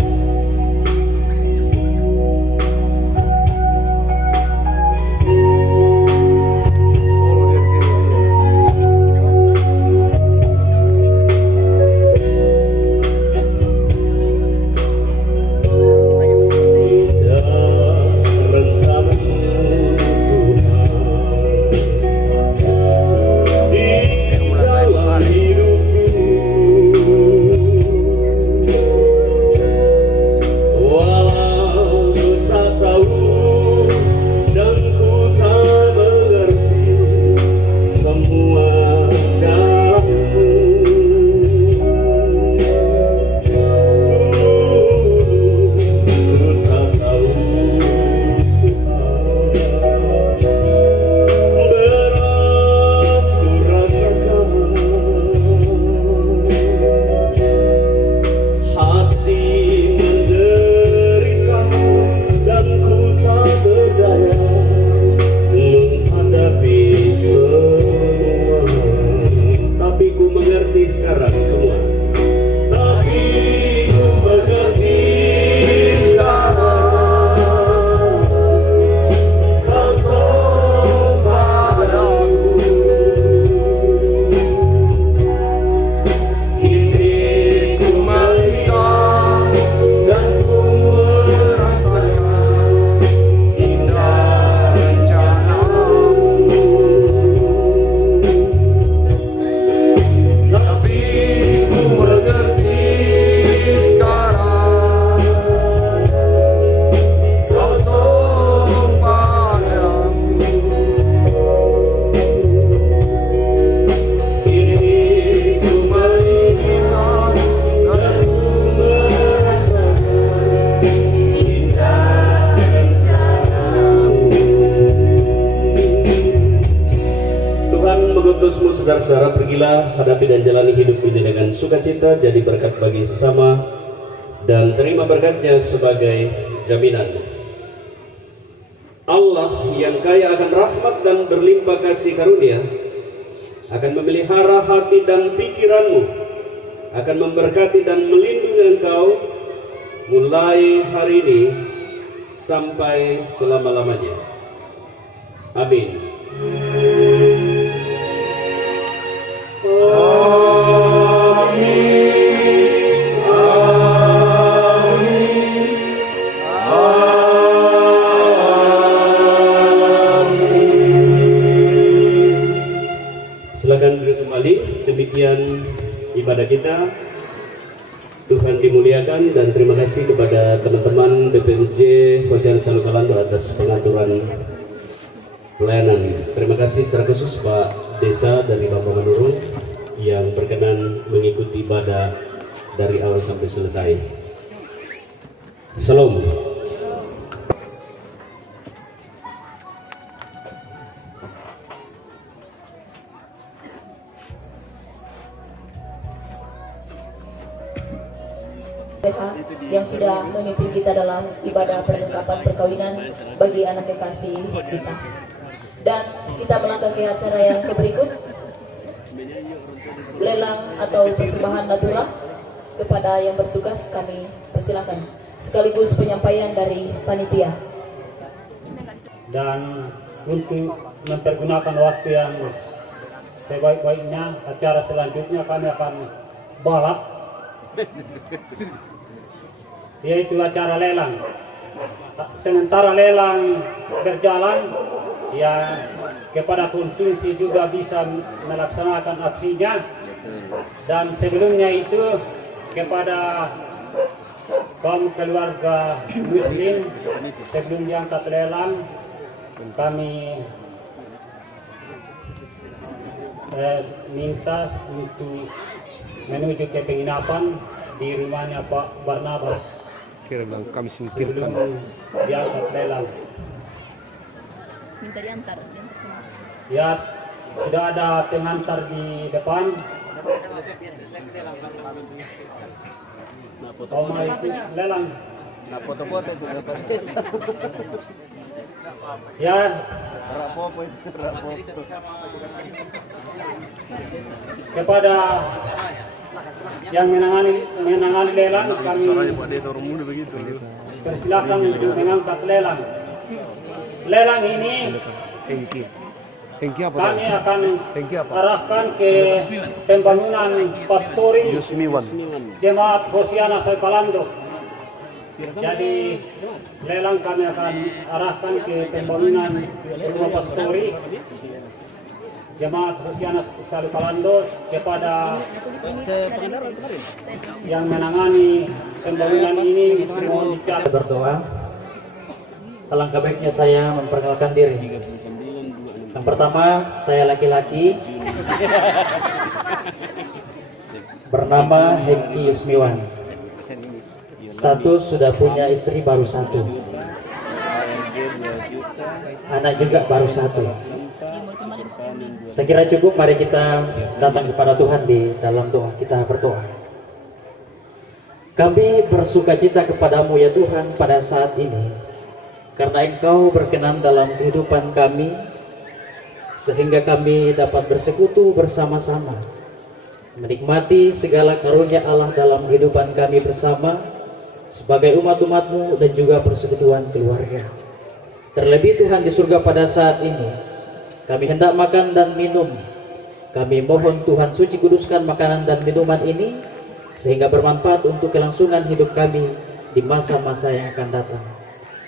Saudara-saudara, pergilah, hadapi dan jalani hidup ini dengan sukacita, jadi berkat bagi sesama, dan terima berkatnya sebagai jaminan. Allah yang kaya akan rahmat dan berlimpah kasih karunia akan memelihara hati dan pikiranmu, akan memberkati dan melindungi engkau mulai hari ini sampai selama-lamanya. Amin. Silakan duduk kembali. Demikian ibadah kita. Tuhan dimuliakan, dan terima kasih kepada teman-teman BPMJ Hosiana Salukalando atas pengaturan pelayanan. Terima kasih secara khusus Pak Desa dari Bapak Manurung yang berkenan mengikuti ibadah dari awal sampai selesai. Salam. Yang sudah memimpin kita dalam ibadah perlengkapan perkawinan bagi anak kekasih kita. Dan kita melangkah ke acara yang berikut, lelang atau persembahan naturah. Kepada yang bertugas kami persilakan, sekaligus penyampaian dari panitia. Dan untuk mempergunakan waktu yang sebaik-baiknya, acara selanjutnya kami akan balap, yaitu acara lelang. Sementara lelang berjalan, ya kepada konsumsi juga bisa melaksanakan aksinya. Dan sebelumnya itu kepada kaum keluarga muslim, sebelum diangkat lelang kami minta untuk menuju ke penginapan di rumahnya Pak Barnabas sebelum diangkat lelang. Minta diantar Ya, sudah ada pengantar di depan. Mau ikut lelang. Nah, foto-foto itu dapat. Ya. Kepada yang menangani lelang, kami persilakan untuk mengangkat lelang. Lelang ini kami akan arahkan ke pembangunan pastori Jemaat Hosiana Salukalando. Jadi lelang kami akan arahkan ke pembangunan rumah pastori Jemaat Hosiana Salukalando kepada yang menangani pembangunan ini. Mohon dicatat. Berdoa. Alangkah baiknya saya memperkenalkan diri. Yang pertama, saya laki-laki bernama Hengki Yusmiwan. Status sudah punya istri baru satu, anak juga baru satu. Sekira cukup, mari kita datang kepada Tuhan di dalam doa. Kita berdoa. Kami bersuka cita kepadamu ya Tuhan pada saat ini, karena Engkau berkenan dalam kehidupan kami, sehingga kami dapat bersekutu bersama-sama, menikmati segala karunia Allah dalam kehidupan kami bersama, sebagai umat-umat-Mu dan juga persekutuan keluarga. Terlebih Tuhan di surga pada saat ini, kami hendak makan dan minum. Kami mohon Tuhan suci kuduskan makanan dan minuman ini, sehingga bermanfaat untuk kelangsungan hidup kami di masa-masa yang akan datang.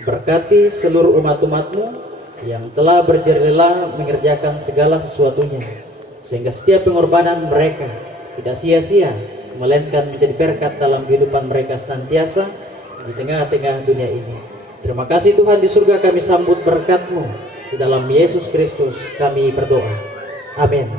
Berkati seluruh umat-umat-Mu yang telah berjerila mengerjakan segala sesuatunya, sehingga setiap pengorbanan mereka tidak sia-sia, melainkan menjadi berkat dalam kehidupan mereka senantiasa di tengah-tengah dunia ini. Terima kasih Tuhan, di surga kami sambut berkat-Mu. Di dalam Yesus Kristus kami berdoa. Amin.